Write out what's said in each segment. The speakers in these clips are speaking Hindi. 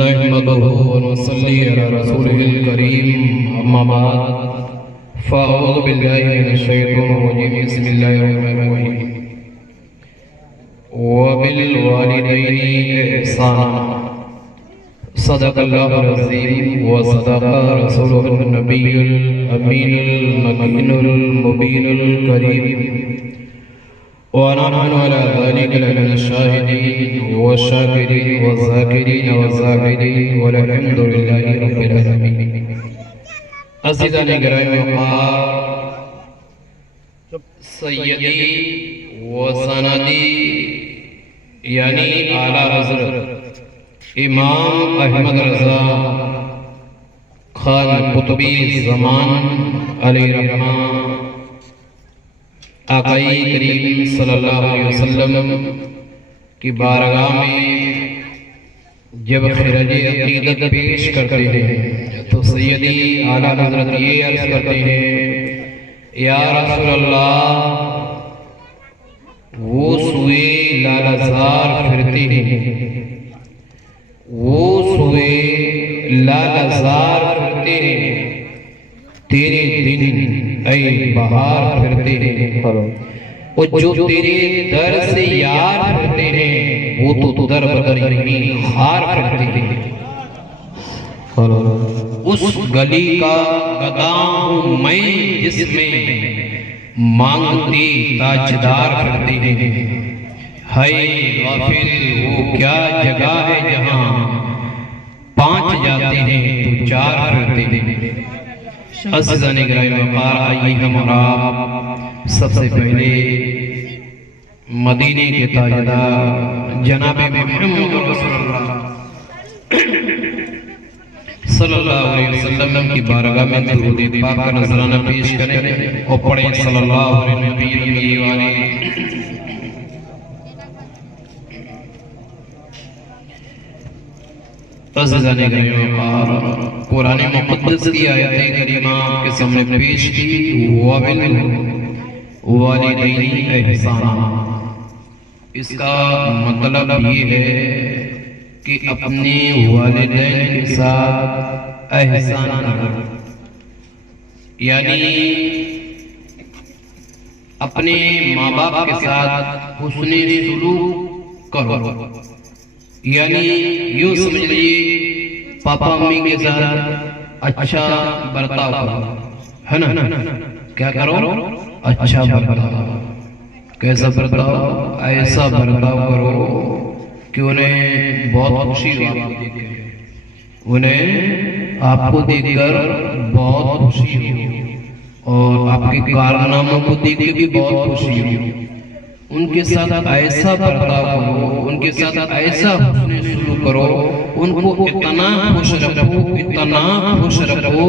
नहमदुहु व नसल्ली अला रसूलिल करीम अम्मा बाद फ़अऊज़ु बिल्लाहि मिनश शैतानिर रजीम बिस्मिल्लाहिर रहमानिर रहीम व बिल वालिदैनि इहसाना सदक़ल्लाहुल अज़ीम व सदक़ रसूलुहुन नबियुल अमीनुल मकीनुल मुबीनुल करीम वनहनु अला ज़ालिका लमिन शाहिदीन व शाकिरीन व ज़ाकिरीन व ज़ाहिदीन वल्हम्दुलिल्लाहि रब्बिल आलमीन। अज़ीज़ान गिरामी वक़ार सय्यदी व सनदी यानी आला हज़रत इमाम अहमद रज़ा खान कुतुबी ज़मान अलैहिर्रहमा आक़ाई करीम सल्लल्लाहु अलैहि वसल्लम की बारगाह में जब खिराज अक़ीदत पेश करते हैं तो सैयदी आला हज़रत ये अर्ज़ करते हैं, या रसूल अल्लाह, वो सुए लालजार फिरते हैं, वो सुए लालजार फिरते हैं, तेरे दिन ऐ बहार फिरते हैं, और जो तेरे दर से यार फिरते हैं वो तो दर बदर नहीं हार फिरते हैं। उस गली का गदा हूँ मैं जिसमें मांगते ताजदार फिरते हैं। हाय गाफिल, वो क्या जगह है जहाँ 5 जाते हैं तो 4 फिरते हैं। अज़ीज़ान गिरामी वक़ार, आइए हम और आप सबसे पहले मदीने के ताजदार जनाबे मुहम्मद रसूलुल्लाह सल्लल्लाहु अलैहि वसल्लम की बारगाह में दुरूद पाक का नजराना पेश करें और पढ़ें सल्लल्लाहु अलैहि वसल्लम। अज़ीज़ान गिरामी वक़ार, कुरान मुक़द्दस की आयतें करीमा के सामने पेश की। वबिल वालिदैनि इहसाना, इसका मतलब ये है कि अपने वालिदैन के साथ एहसान करो, यानी अपने माँ बाप के साथ हुस्ने सलूक करो, यानी यूं समझ लीजिए पापा मम्मी के साथ अच्छा बर्ताव करो, है ना? क्या करो? अच्छा बर्ताव। कैसा बर्ताव? ऐसा बर्ताव करो कि उन्हें बहुत खुशी हो, उन्हें आपको देखकर बहुत खुशी हो और आपके कारनामों को देख के भी बहुत खुशी हो। उनके साथ ऐसा बर्ताव करो, उनके साथ ऐसा हुस्न सलूक करो, उनको इतना खुश रखो, इतना खुश रखो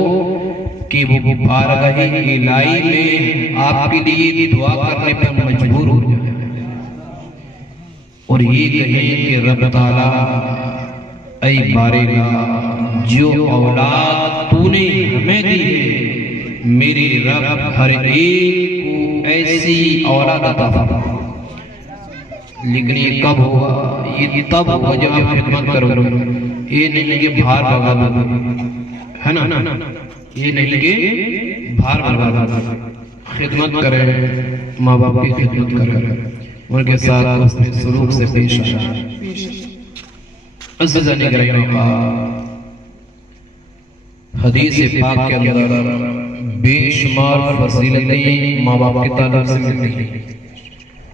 कि वो बारगाह इलाही में आपके लिए दुआ करने पर मजबूर हो जाए और ये कहें कि रब ताला, ऐ बारेगा, जो औलाद तूने हमें दी है, मेरे रब हर एक को ऐसी औलाद अता फरमा। लेकिन ये कब होगा? ये तब होगा जब आप खिदमत करोगे। ये नहीं कि भार भगा दोगे, है ना? ये नहीं कि भार भगा दोगे। खिदमत करें, माँ बाप की खिदमत करें, उनके साथ उसने सलूक से पेश आए। अज़ीज़ान गिरामी वक़ार, हदीस पाक के अंदर बेशुमार फजीलतें माँ बाप की तारीफ से मिलती हैं।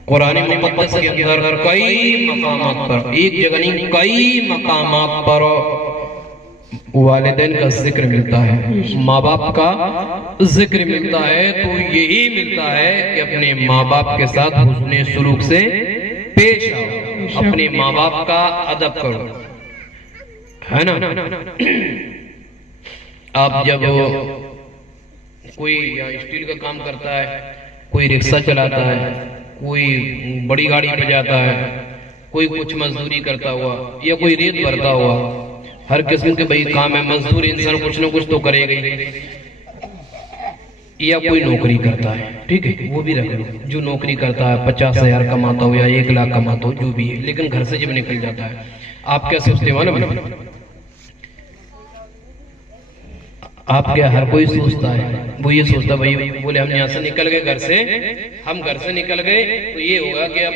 कुरान मुक़द्दस के अंदर कई मकामात पर, एक जगह नहीं कई मकामात पर वालिदैन का जिक्र मिलता है, माँ बाप का जिक्र मिलता है। तो यही मिलता है कि अपने माँ बाप के साथ हुस्ने सलूक से पेश आओ, अपने माँ बाप का अदब करो, है ना? आप जब कोई स्टील का काम करता है, कोई रिक्शा चलाता है, कोई बड़ी गाड़ी पे जाता है, कोई कुछ मजदूरी करता हुआ या कोई रेत भरता हुआ, हर किस्म के भाई काम है, मजदूर इंसान कुछ ना कुछ तो करेगा ही। या कोई नौकरी करता है, ठीक है, वो भी रख लो, जो नौकरी करता है 50,000 कमाता हो या 1 लाख कमाता हो, जो भी है, लेकिन घर से जब निकल जाता है, आप क्या सोचते हो ना, आप क्या, हर कोई सोचता है, वो ये सोचता भाई, बोले हम यहाँ से निकल गए, घर से निकल गए, तो ये होगा कि अब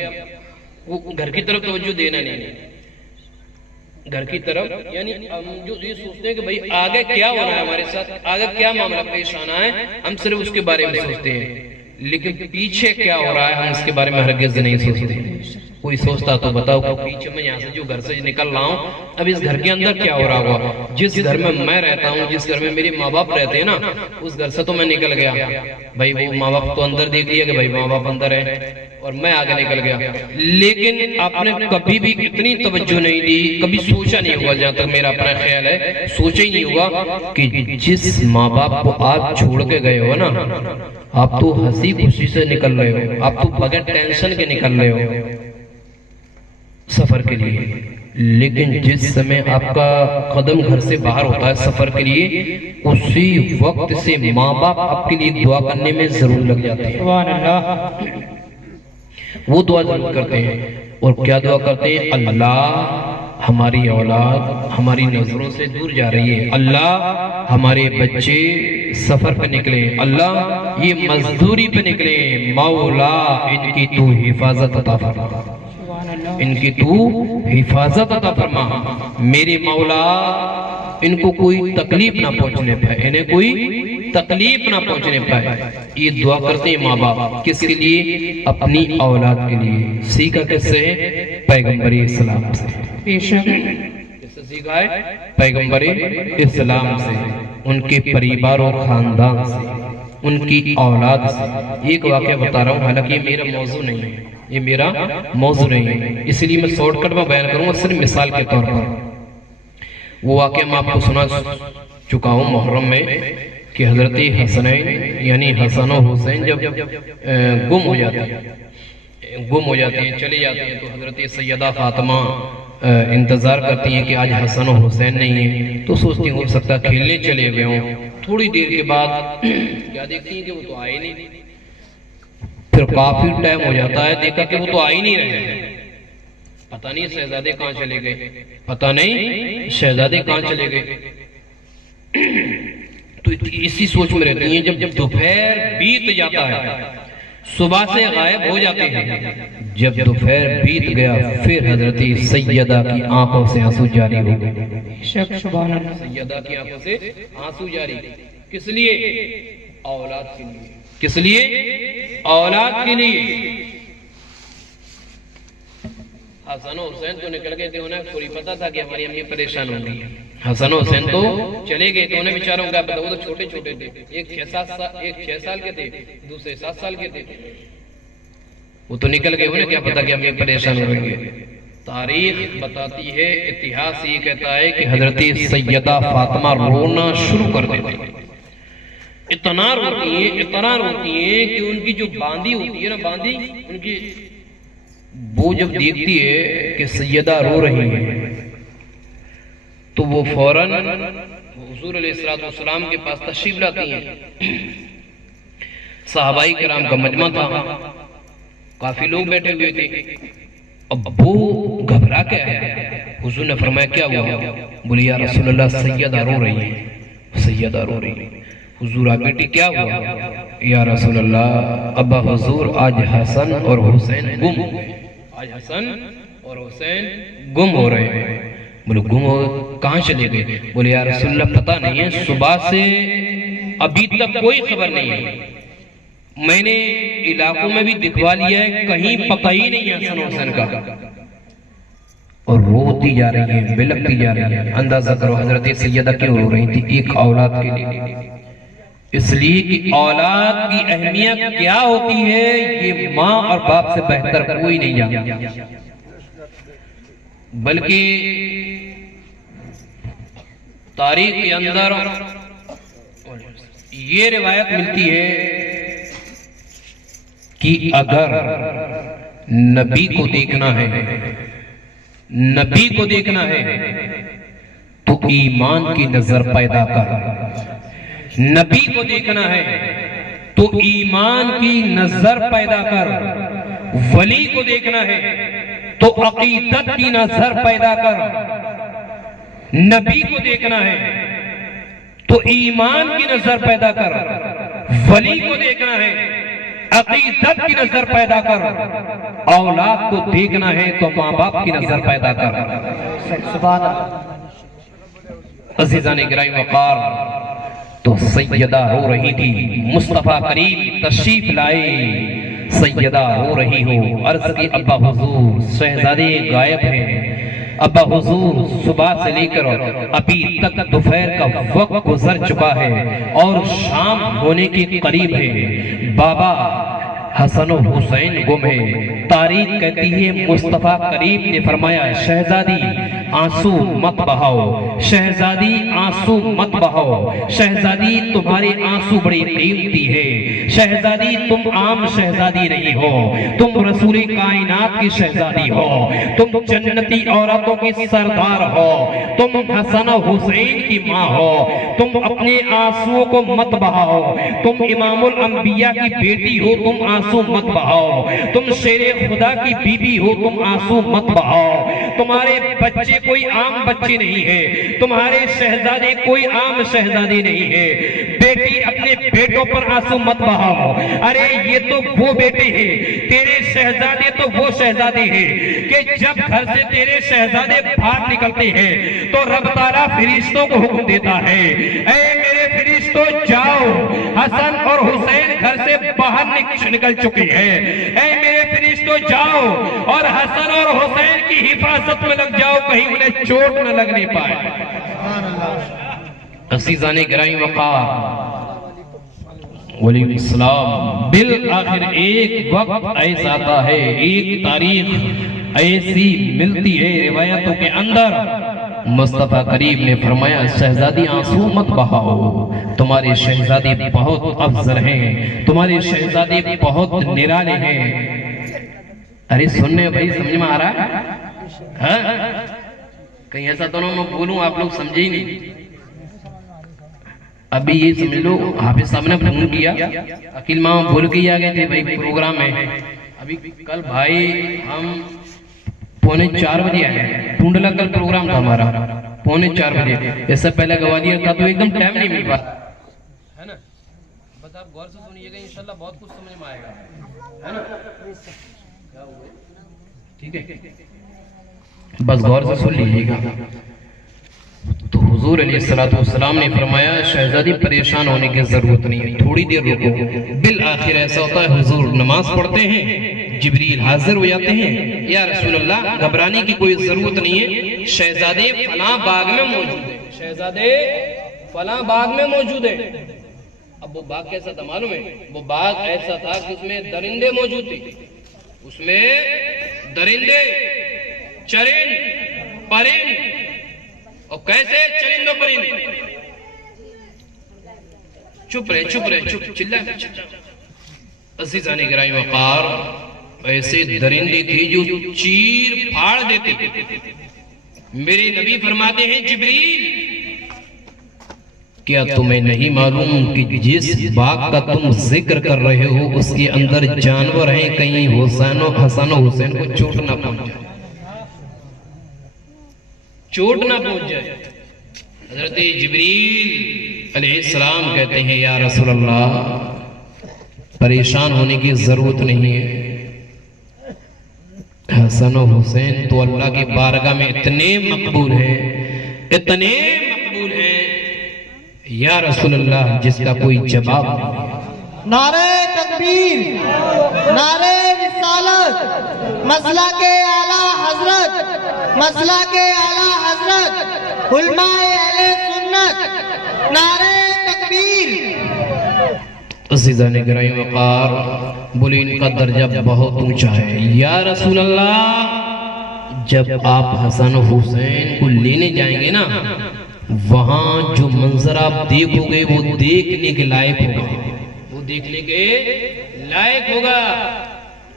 वो घर की तरफ तवज्जो देना नहीं, घर की तरफ, यानी हम जो ये सोचते हैं कि भाई आगे क्या हो रहा है हमारे साथ, आगे क्या मामला पेश आना है, हम सिर्फ उसके बारे में सोचते हैं, लेकिन पीछे क्या हो रहा है हम इसके बारे में हरगिज़ नहीं सोचते। कोई सोचता तो बताओ कि पीछे मैं यहाँ से जो घर से निकल रहा हूँ, अब इस घर के अंदर क्या हो रहा होगा, जिस घर में मैं रहता हूँ, जिस घर में मेरे माँ बाप रहते हैं ना, उस घर से तो मैं निकल गया भाई, वो माँ बाप तो अंदर देख लिया कि भाई माँ बाप अंदर है और मैं आगे निकल गया, लेकिन आपने कभी भी इतनी तवज्जो नहीं दी, कभी सोचा नहीं होगा, जहां तक मेरा अपना ख्याल है, सोचा ही नहीं होगा कि जिस माँ बाप को आप छोड़ के गए हो ना, आप तो हंसी खुशी से निकल रहे हो, आप तो बगैर टेंशन के निकल रहे हो सफर के लिए, लेकिन जिस समय आपका कदम घर से बाहर होता है सफर के लिए, उसी वक्त से माँ बाप आपके लिए दुआ करने में जरूर लग जाते हैं। वो दुआ जरूर करते हैं, और क्या दुआ करते हैं, अल्लाह हमारी औलाद हमारी नजरों से दूर जा रही है, अल्लाह हमारे बच्चे सफर पे निकले, अल्लाह ये मजदूरी पे निकले, मौला इनकी तू हिफाजत अता फरमा, इनकी तू हिफाजत अता फरमा, मेरे मौला इनको कोई तकलीफ ना पहुंचने पाए, इन्हें कोई तकलीफ ना पहुंचने पाए। ये दुआ करते हैं माँ बाप, किसके लिए, अपनी औलाद के लिए। सीखा किससे, पैगंबर इस्लाम से, किससे सीखा है, पैगंबर इस्लाम से, उनके परिवार और खानदान से, उनकी औलाद से। एक वाकया बता रहा हूँ, हालांकि मेरा मौजू नहीं है, ये मेरा मौजू नहीं है, इसलिए मैं शॉर्टकट में बयान करूंगा, सिर्फ मिसाल के तौर पर। वो वाकया मैं आपको सुना चुका हूँ मुहर्रम में, कि हजरत हसनैन यानी हसन और हुसैन जब गुम हो जाते हैं, चले जाते हैं, तो हजरत सैयदा फातिमा इंतजार करती हैं कि आज हसन और हुसैन नहीं है, तो सोचती हो सकता खेलने चले गए हों। थोड़ी देर के बाद क्या देखती हैं कि वो तो आए नहीं, फिर काफी टाइम हो जाता है, देखा कि वो तो आ ही नहीं रहे, पता नहीं शहजादे कहाँ चले गए, पता नहीं शहजादे कहाँ चले गए। तो इसी सोच में रहती हैं, जब दोपहर बीत जाता है, सुबह से गायब हो जाते हैं, जब दोपहर बीत गया, फिर हजरत सैयदा की आंखों से आंसू जारी हो गए, सैयदा की आंखों से आंसू जारी, किस लिए, औलाद के लिए, किस लिए, औलाद के लिए। हसन हुसैन तो निकल गए थे, उन्हें थोड़ी पता था कि हमारी अम्मी परेशान होंगी, हसन हुसैन तो चले गए थे, उन्हें बेचारों का पता, वो तो छोटे छोटे थे, एक 6 साल के थे, दूसरे 7 साल के थे, वो तो निकल गए, उन्हें क्या पता कि अम्मी परेशान होंगे। तारीख बताती है, इतिहास ये कहता है कि हजरत सैयदा फातिमा रोना शुरू कर देती, इतना रोती है कि उनकी जो बांदी होती है ना, बांदी उनकी, वो जब देखती है कि सैयदा रो रही है, तो वो फौरन हुजूर अलैहिस्सलाम के पास तशरीफ लाती हैं। सहाबाई किराम का मजमा था, काफी लोग बैठे हुए थे, अब वो घबरा के आया, हुजूर ने फरमाया क्या हुआ, बोली या रसूलल्लाह सैयदा रो रही है, सैयदा रो रही है। हुजूर आ बेटी क्या हुआ, या रसूलल्लाह अब्बा हुजूर आज हसन और हुसैन गुम हो गए, आज हसन और हुसैन गुम हो रहे हैं। बोले गुम हो, कहाँ चले गए, बोले या रसूलल्लाह पता नहीं है, सुबह से अभी तक कोई खबर नहीं है, मैंने इलाकों में भी दिखवा लिया है, कहीं पता ही नहीं है हसन हुसैन का, और रोती जा रही है, बिलखती जा रही है। अंदाजा करो हजरत सैयदा क्यों रो रही थी, एक औलाद के लिए, इसलिए कि औलाद की अहमियत क्या होती है ये माँ और बाप से बेहतर कोई नहीं जानता। बल्कि तारीख के अंदर ये रिवायत मिलती है कि अगर नबी को देखना है, नबी को देखना है तो ईमान की नजर पैदा कर, नबी को देखना है तो ईमान की नजर पैदा कर। वली को देखना है तो अकीदत की नजर पैदा कर। नबी को देखना है तो ईमान की नजर पैदा कर। वली को देखना है अकीदत की नजर पैदा कर। औलाद को देखना है तो माँ बाप की नजर पैदा कर। अज़ीज़ान गिरामी वक़ार, तो सैयदा रो रही थी, मुस्तफा करीम तशरीफ लाए। सैयदा रो रही हो, अर्ज की अब्बा हुजूर शहजादे गायब हैं। अब्बा हुजूर सुबह से लेकर अभी तक दोपहर का वक्त गुजर चुका है और शाम होने के करीब है। बाबा हसन और हुसैन गुम है। तारीख कहती है मुस्तफा करीम ने फरमाया, शहजादी आंसू मत बहाओ, शहजादी आंसू मत बहाओ। शहजादी तुम्हारे आंसू बड़े कीमती है। शहजादी तुम आम शहजादी नहीं हो, तुम रसूल कायनात की शहजादी हो। तुम जन्नती औरतों की सरदार हो। तुम हसन और हुसैन की माँ हो। तुम अपने आंसुओं को मत बहाओ। तुम इमामुल अंबिया की बेटी हो, तुम आंसू मत बहाओ। तुम शेरे खुदा की बीबी हो, तुम आंसू मत बहाओ। तुम्हारे बच्चे कोई आम बच्चे नहीं है। तुम्हारे शहजादे कोई आम शहजादी नहीं है। बेटी अपने बेटों पर आंसू मत बहाओ। अरे ये तो वो बेटे हैं, तेरे शहजादे तो वो शहजादे हैं कि जब घर से तेरे शहजादे बाहर निकलते हैं तो रब ताला फरिश्तों को हुक्म देता है, ऐ मेरे फरिश्तों जाओ, हसन और हुसैन घर से बाहर निकल चुके हैं। ऐ मेरे फरिश्तों जाओ और हसन और हुसैन की हिफाजत में लग जाओ, कहीं उन्हें चोट न लगने पाए। अज़ीज़ान गिरामी वक़ार, वालेकुम सलाम। बिल आखिर एक वक्त ऐसा आता है, एक तारीख ऐसी मिलती है रिवायतों के अंदर, मुस्तफा करीम ने फरमाया, शहजादी आंसू मत बहाओ, तुम्हारे शहजादे बहुत अफजल हैं, तुम्हारे शहजादे बहुत निराले हैं। अरे सुनने भाई, समझ में आ रहा है? कहीं ऐसा तो ना मैं बोलूं आप लोग समझे ही नहीं। अभी ये समझ लो, हाफिज साहब ने फोन किया, अकील मामा बोल के आ गए थे भाई प्रोग्राम है। अभी कल भाई हम 3:45 बजे आए, टूंडला कल प्रोग्राम था हमारा 3:45 बजे। इससे पहले ग्वालियर था तो एकदम टाइम नहीं मिल पाता है ना। बस आप गौर से सुनिएगा, इंशाल्लाह बहुत कुछ समझ में आएगा, है ना। ठीक है, बस गौर से सुन लीजिएगा। तो हुजूर अलैहिस्सलाम ने फरमाया, शहजादी परेशान होने की जरूरत नहीं है, थोड़ी देर रुको। बिल आखिर ऐसा होता है, हुजूर नमाज पढ़ते हैं, जिब्रील हाजिर हो जाते हैं, या रसूल अल्लाह घबराने की कोई जरूरत नहीं है, शहजादे फलां बाग में मौजूद है, शहजादे फलां बाग में मौजूद है। अब वो बाग कैसा था मालूम है? वो बाग ऐसा था कि उसमें दरिंदे मौजूद थे, उसमें दरिंदे, चरिंद, परिंद। और कैसे चरिंदो परिंद? चुप रहे, चुप रहे, चुप, चिल्ला। अज़ीज़ान गिरामी वक़ार, ऐसे दरिंदे थे जो चीर फाड़ देते। मेरे नबी फरमाते हैं, जिब्रील क्या तुम्हें नहीं मालूम कि जिस बाग का तुम जिक्र कर रहे हो उसके अंदर जानवर हैं, कहीं हसन और हुसैन को चोट ना पहुंच जाए, चोट ना पहुंच जाए। हजरत जिब्रील अलैहिस्सलाम कहते हैं, या रसूल अल्लाह परेशान होने की जरूरत नहीं है, हसन और हुसैन तो अल्लाह की बारगाह में इतने मकबूल हैं, इतने मकबूल हैं या रसूल अल्लाह जिसका कोई जवाब नहीं। नारे तकबीर, नारे रिसालत, मसला के आला हजरत, मसला के आला हजरत, उलमाए अहले सुन्नत, नारे तकबीर। अज़ीज़ान गिरामी वक़ार, बोले इनका दर्जा बहुत ऊंचा है। या रसूल अल्लाह, जब आप हसन हुसैन को लेने जाएंगे ना, वहां जो मंजर आप देखोगे वो देखने के लायक होगा, वो देखने के लायक होगा।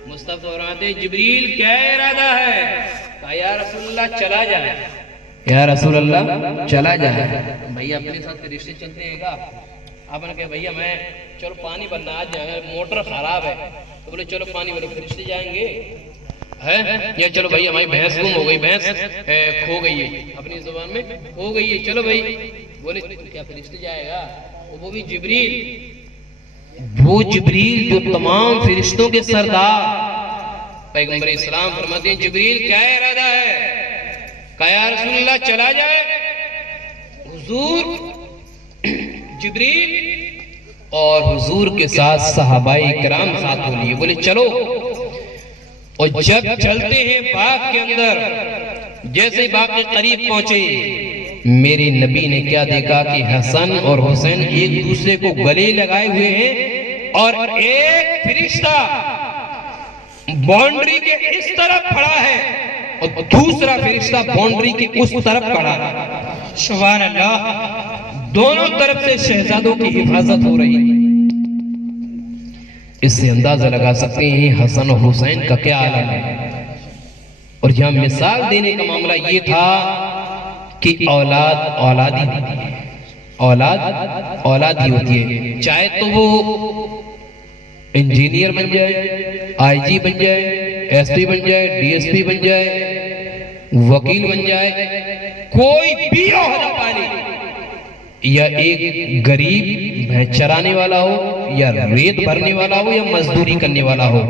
मुस्तफा फरमाते, जिब्रील क्या इरादा है? कहा, या रसूल अल्लाह चला जाए, या रसूल अल्लाह चला जाए। भैया अपने साथ रिश्ते चलते हैं का? आपने कहा भैया मैं चलो पानी भरना आज मोटर खराब है, तो बोले चलो पानी भरो, फरिश्ते जाएंगे है या चलो भैया हमारी भैंस गुम हो गई, भैंस खो गई है, अपनी जुबान में खो गई है, चलो भाई, बोले क्या फरिश्ते जाएगा? वो भी जिब्रील, वो जिब्रील जो तमाम फरिश्तों के सरदार, पैगंबर इस्लाम फरमाते हैं जिब्रील क्या इरादा है? कहा या रसूलल्लाह चला जाए। हुजूर जिब्रील और हुजूर के साथ सहाबाए किराम साथ हो लिए, बोले चलो। और जब चलते हैं बाग के अंदर, जैसे ही बाग के करीब पहुंचे, मेरे नबी ने क्या देखा कि हसन और हुसैन एक दूसरे को गले लगाए हुए हैं और एक फरिश्ता बाउंड्री के इस तरफ खड़ा है और दूसरा फरिश्ता बाउंड्री के उस तरफ खड़ा है। सुभान अल्लाह। दोनों तरफ से शहजादों की हिफाजत हो रही है। इससे अंदाजा लगा सकते हैं हसन और हुसैन का क्या आलम है। और यहां मिसाल देने का मामला ये था कि औलाद औलादी होती है, औलाद औलादी होती है, चाहे तो वो इंजीनियर बन जाए, आईजी बन जाए, एसपी बन जाए, डीएसपी बन जाए, वकील बन जाए, कोई भी ओहदा पाले, या एक गरीब भैंस चराने वाला हो, या रेत भरने वाला हो, या मजदूरी करने वाला हो,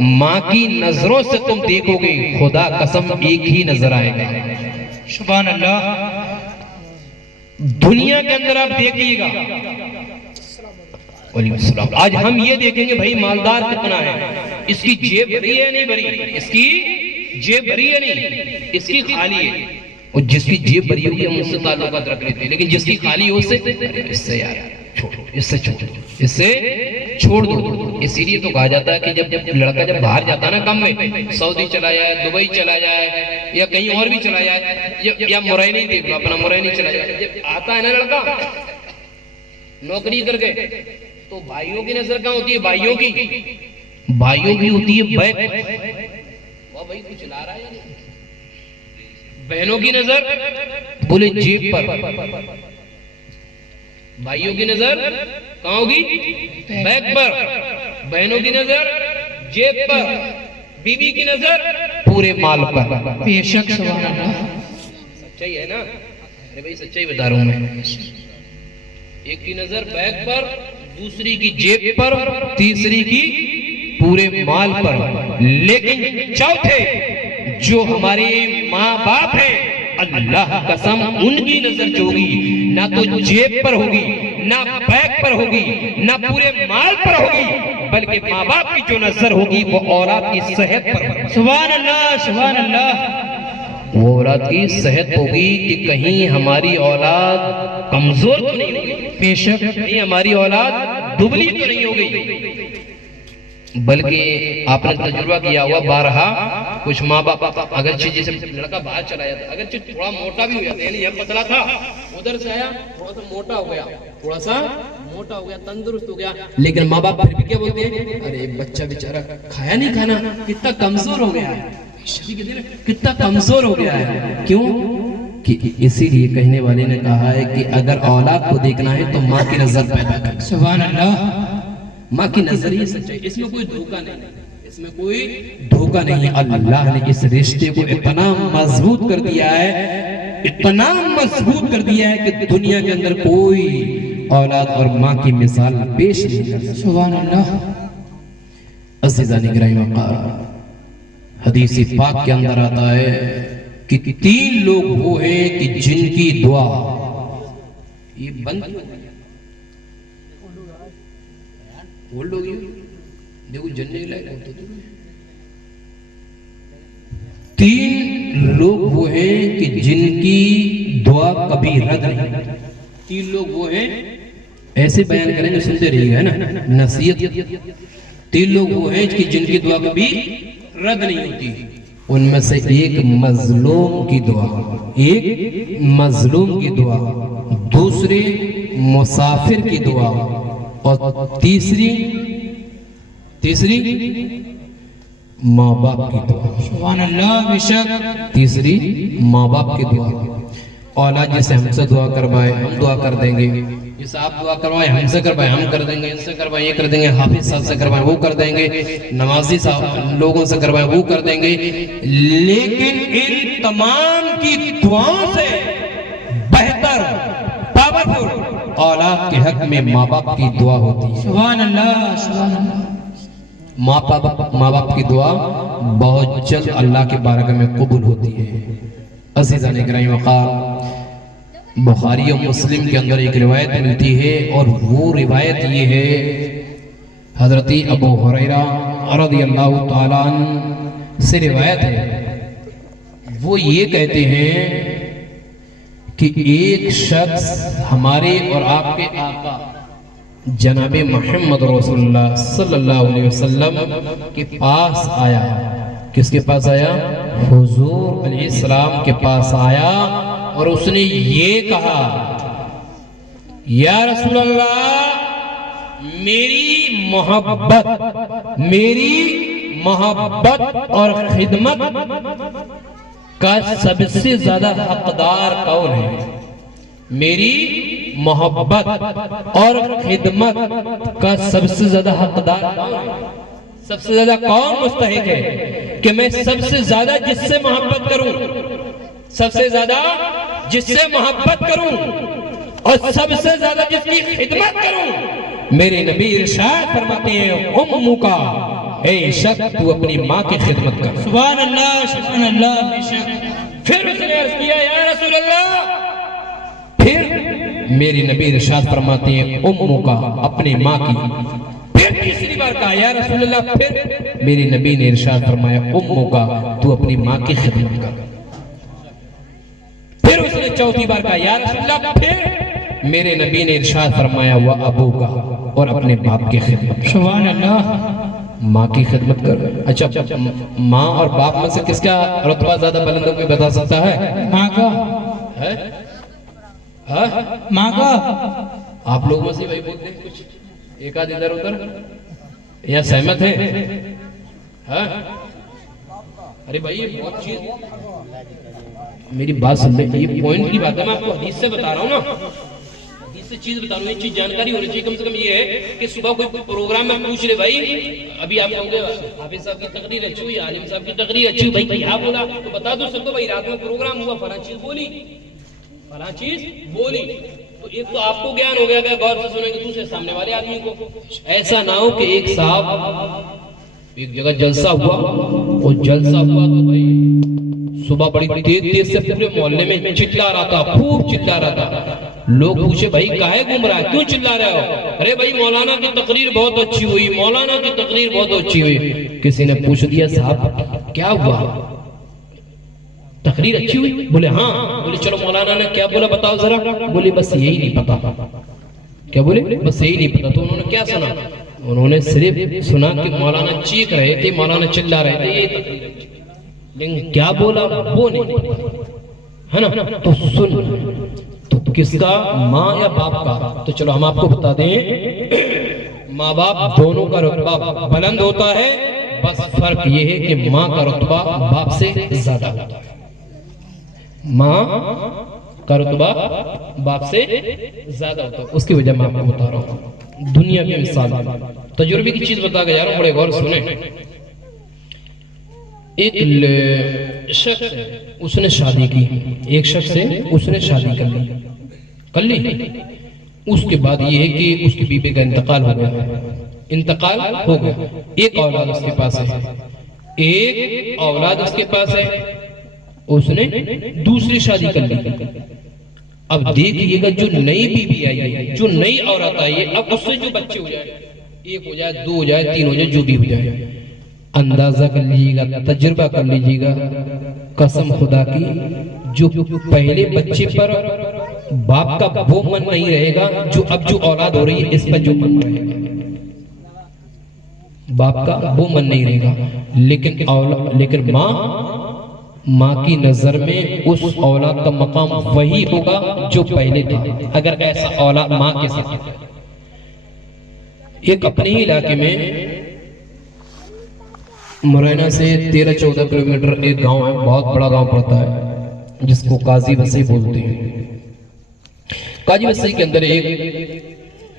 माँ की नजरों से तुम देखोगे खुदा कसम एक ही नजर आएगा। सुभान अल्लाह। दुनिया के अंदर आप देखिएगा, आज हम ये देखेंगे भाई मालदार कितना है, इसकी जेब भरी है नहीं भरी, इसकी जेब भरी है नहीं, इसकी खाली है। और जिसकी जेब भरी होगी हम उससे ताल्लुकात रख लेते हैं, लेकिन जिसकी खाली हो उससे इससे यार छोड़ो, इससे छोड़ो, इससे छोड़ दो। इसीलिए तो कहा जाता है कि जब लड़का जब बाहर जाता है ना काम में, सऊदी चला जाए, दुबई चला जाए, या कहीं और भी चला जाए, या मुरैनी देख लो, अपना मुरैनी चला जाए, जब आता है ना लड़का नौकरी करके, तो भाइयों की नजर कहाँ होती है? भाइयों की होती है बैग, वाह भाई कुछ ला रहा है या नहीं? बहनों की नजर बोले जेब पर, भाइयों की नजर कहाँ होगी? बैग पर। बहनों की नजर जेब पर, बीवी की नजर पूरे माल पर। बेशक सुभान अल्लाह, सच्चाई है ना? अरे भाई सच्चाई बता रहा हूं मैं। एक की नजर बैग पर, दूसरी की जेब पर, तीसरी की पूरे माल पर। लेकिन चौथे जो हमारे माँ बाप हैं, अल्लाह कसम उनकी नजर जो होगी ना तो जेब पर होगी, ना बैग पर होगी, ना पूरे माल पर होगी, बल्कि माँ बाप की जो नजर होगी वो औलाद की सेहत पर। सुभान अल्लाह, सुभान अल्लाह। वो औलाद की सेहत होगी कि कहीं हमारी औलाद कमजोर तो नहीं होगी, बेशक कहीं हमारी औलाद दुबली तो नहीं हो गई। बल्कि आपने तजुर्बा किया हुआ बारहा, कुछ माँ बाप अगर जैसे लड़का बाहर चला जाता, अगर थोड़ा मोटा भी हो जाता, यानी यह पतला था, उधर से आया थोड़ा सा मोटा हो गया, थोड़ा सा मोटा हो गया, तंदुरुस्त हो गया, लेकिन माँ बाप फिर भी क्या बोलते हैं? अरे बच्चा बेचारा खाया नहीं खाना, कितना कमजोर हो गया है, कितना कमजोर हो गया है। क्यों? कि इसीलिए कहने वाले ने कहा है कि अगर औलाद को देखना है तो माँ की नजर पैदा कर। सुभान अल्लाह। माँ की नजर ही सच्चाई, इसमें कोई धोखा नहीं, इसमें कोई धोखा नहीं। अल्लाह ने इस रिश्ते को इतना मजबूत कर दिया है, इतना मजबूत कर दिया है कि दुनिया के अंदर कोई औलाद और माँ की मिसाल पेश नहीं कर सकता। सुभान अल्लाह। अज़ीज़ान गिरामी वक़ार, हदीस पाक के अंदर आता है कि 3 लोग वो हैं कि जिनकी दुआ, ये बंद बोल लोगी देखो जन्नत लायक होते तो 3 लोग वो हैं कि जिनकी दुआ कभी रद्द नहीं। 3 लोग वो हैं, ऐसे बयान करेंगे सुनते रहिएगा ना, नसीहत। 3 लोग वो हैं कि जिनकी दुआ कभी रद्द नहीं होती। उनमें से एक मजलूम की दुआ, एक मजलूम की दुआ, दूसरे मुसाफिर की दुआ, और तीसरी माँ बाप की दुआ। सुभान अल्लाह। बेशक तीसरी माँ बाप की दुआ। औलाद जैसे हमसे दुआ करवाए हम दुआ कर देंगे, इस आप दुआ करवाए, हमसे करवाए हम कर देंगे, इनसे करवाए ये कर देंगे, हाफिज साहब से करवाए वो कर देंगे, नमाजी साहब लोगों से करवाए वो कर देंगे। लेकिन इन तमाम की दुआओं से बेहतर पावरफुल औलाद के हक में माँ बाप की दुआ होती है। सुभान अल्लाह, सुभान अल्लाह। माँ बाप की दुआ बहुत जल्द अल्लाह के बारगाह में कबूल होती है। अज़ीज़ान इकराम वक़ार, बुखारी और मुस्लिम के अंदर एक रिवायत मिलती है और वो रिवायत ये है, हज़रत अबू हुरैरा रज़ियल्लाहु ताला अन्हु से रिवायत है। वो ये कहते हैं कि एक शख्स हमारे और आपके आका जनाबे मोहम्मद रसूलुल्लाह सल्लल्लाहु अलैहि वसल्लम के पास आया। किसके पास आया? हुजूर अलैहिस्सलाम के पास आया और उसने ये कहा, या रसूलल्लाह, मेरी मोहब्बत और खिदमत का सबसे ज्यादा हकदार कौन है? मेरी मोहब्बत और खिदमत का सबसे ज्यादा हकदार कौन है? सबसे ज्यादा कौन मुस्तहिक है कि मैं सबसे ज्यादा जिससे मोहब्बत करूं, सबसे ज्यादा जिससे मोहब्बत करूं और सबसे ज्यादा जिसकी खिदमत करूं? मेरे नबी इरशाद फरमाते हैं, उम्मू का, ए शख्स तू अपनी माँ की खिदमत कर। सुभान अल्लाह, सुभान अल्लाह, बेशक। फिर उसने अर्ज किया, या रसूल अल्लाह। फिर मेरे नबी इरशाद फरमाते हैं, उम्मू का, अपने माँ की। फिर तीसरी बार कहा, या रसूल अल्लाह। फिर मेरे नबी ने इरशाद फरमाया, उम्मू का, तू अपनी माँ की खिदमत कर। फिर उसने चौथी बार कहा, या रसूल अल्लाह। फिर मेरे नबी ने इरशाद फरमाया, वह अबू का, और अपने बाप की खिदमत। सुभान अल्लाह। माँ की खिदमत कर। अच्छा, माँ और बाप में से किसका रुतबा ज्यादा बुलंद है, कोई बता सकता है? माँ का है? माँ का। आप लोगों में से भाई बोलते हैं कुछ, एक आध इधर उधर, या सहमत है? अरे भाई ये बहुत चीज, मेरी बात सुन ले, ये पॉइंट की बात है, मैं आपको हदीस से बता रहा हूँ ना, हदीस से चीज बता रहा हूँ, ये चीज जानकारी होनी चाहिए। कम से कम ये है कि सुबह कोई प्रोग्राम में पूछ ले, भाई अभी आप कहोगे हाफिज साहब की तकरीर अच्छी हुई, आलिम साहब की तकरीर अच्छी हुई, भाई क्या बोला तो बता दो सबको, भाई रात में प्रोग्राम हुआ, फला चीज बोली, फला चीज बोली। तो एक तो आपको ज्ञान हो गया, गौर से सुनेंगे, दूसरे सामने वाले आदमी को। ऐसा ना हो कि एक साहब एक जगह जलसा हुआ, और जलसा हुआ तो भाई सुबह बड़ी तेज से पूरे मोहल्ले में चिल्ला रहा था, खूब चिल्ला रहा था। लोग पूछे, भाई काहे घूम रहा है, क्यों चिल्ला रहे हो? अरे भाई मौलाना की तकरीर बहुत अच्छी हुई, मौलाना की तकरीर बहुत अच्छी हुई। किसी ने पूछ दिया, साहब क्या हुआ, तकरीर अच्छी हुई? बोले हाँ। बोले चलो मौलाना ने क्या बोला बताओ जरा। बोले बस यही नहीं पता। क्या बोले? बस यही नहीं पता। तो उन्होंने क्या सुना? उन्होंने सिर्फ सुना कि मौलाना चीख रहे थे, मौलाना चिल्ला रहे थे, ये तकरीर अच्छी, लेकिन क्या बोला वो नहीं पता, है ना? तो सुन, तो किसका, माँ या बाप का? तो चलो हम आपको बता दें, माँ बाप दोनों का रुतबा बुलंद होता है, बस फर्क ये है कि माँ का रुतबा बाप से ज्यादा होता है। माँ का रुतबा बाप से ज्यादा होता है। उसकी वजह मैं आपको बता रहा हूँ, दुनिया की मिसाल, तजुर्बे की चीज बता के जा रहा हूँ, बड़े गौर सुने। एक शख्स है, उसने शादी की, एक शख्स है, उसने शादी कर ली। उसके बाद ये है कि उसकी बीबी का इंतकाल हो गया, एक औलाद उसके पास है, उसने दूसरी शादी कर ली। अब देखिएगा, जो नई बीबी आई है, जो नई औरत आई है, अब उससे जो बच्चे हो जाए, एक हो जाए, दो हो जाए, तीन हो जाए, जो भी हो जाए, अंदाजा कर लीजिएगा, तजुर्बा कर लीजिएगा, कसम खुदा की, जो पहले बच्चे पर बाप का वो मन नहीं रहेगा जो अब जो औलाद हो रही है इस पर जो मन रहेगा, बाप का वो मन नहीं रहेगा। लेकिन माँ की नजर में उस औलाद का मकाम वही होगा जो पहले था, अगर ऐसा औलाद माँ के साथ। एक अपने ही इलाके में मुरैना से 13-14 किलोमीटर एक गांव है, बहुत बड़ा गांव पड़ता है, जिसको काजी बसी बोलते हैं। काजी वसी के अंदर एक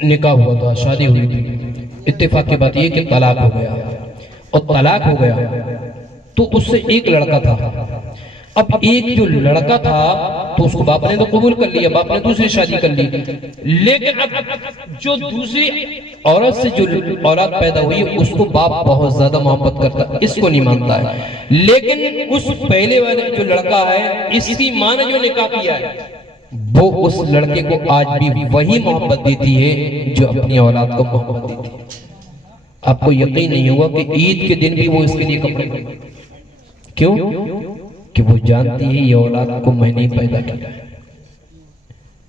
निकाह हुआ था, शादी हुई थी। इत्तेफाक की बात यह कि तलाक हो गया, और तलाक हो गया तो उससे एक लड़का था। अब एक जो लड़का था तो उसको बाप ने तो कबूल कर लिया, बाप ने दूसरी शादी कर ली, लेकिन अब जो दूसरी औरत से जो औलाद पैदा हुई उसको बाप बहुत ज्यादा मोहब्बत करता, इसको नहीं मानता है। लेकिन उस पहले वाले जो लड़का है, इसकी मां ने जो निकाह किया है, वो उस लड़के को आज भी वही मोहब्बत देती है जो अपनी औलाद को मोहब्बत देती है। आपको यकीन नहीं होगा कि ईद के दिन भी वो इसके लिए कपड़े, क्यों कि वो जानती है ये औलाद को मैंने ही पैदा किया है,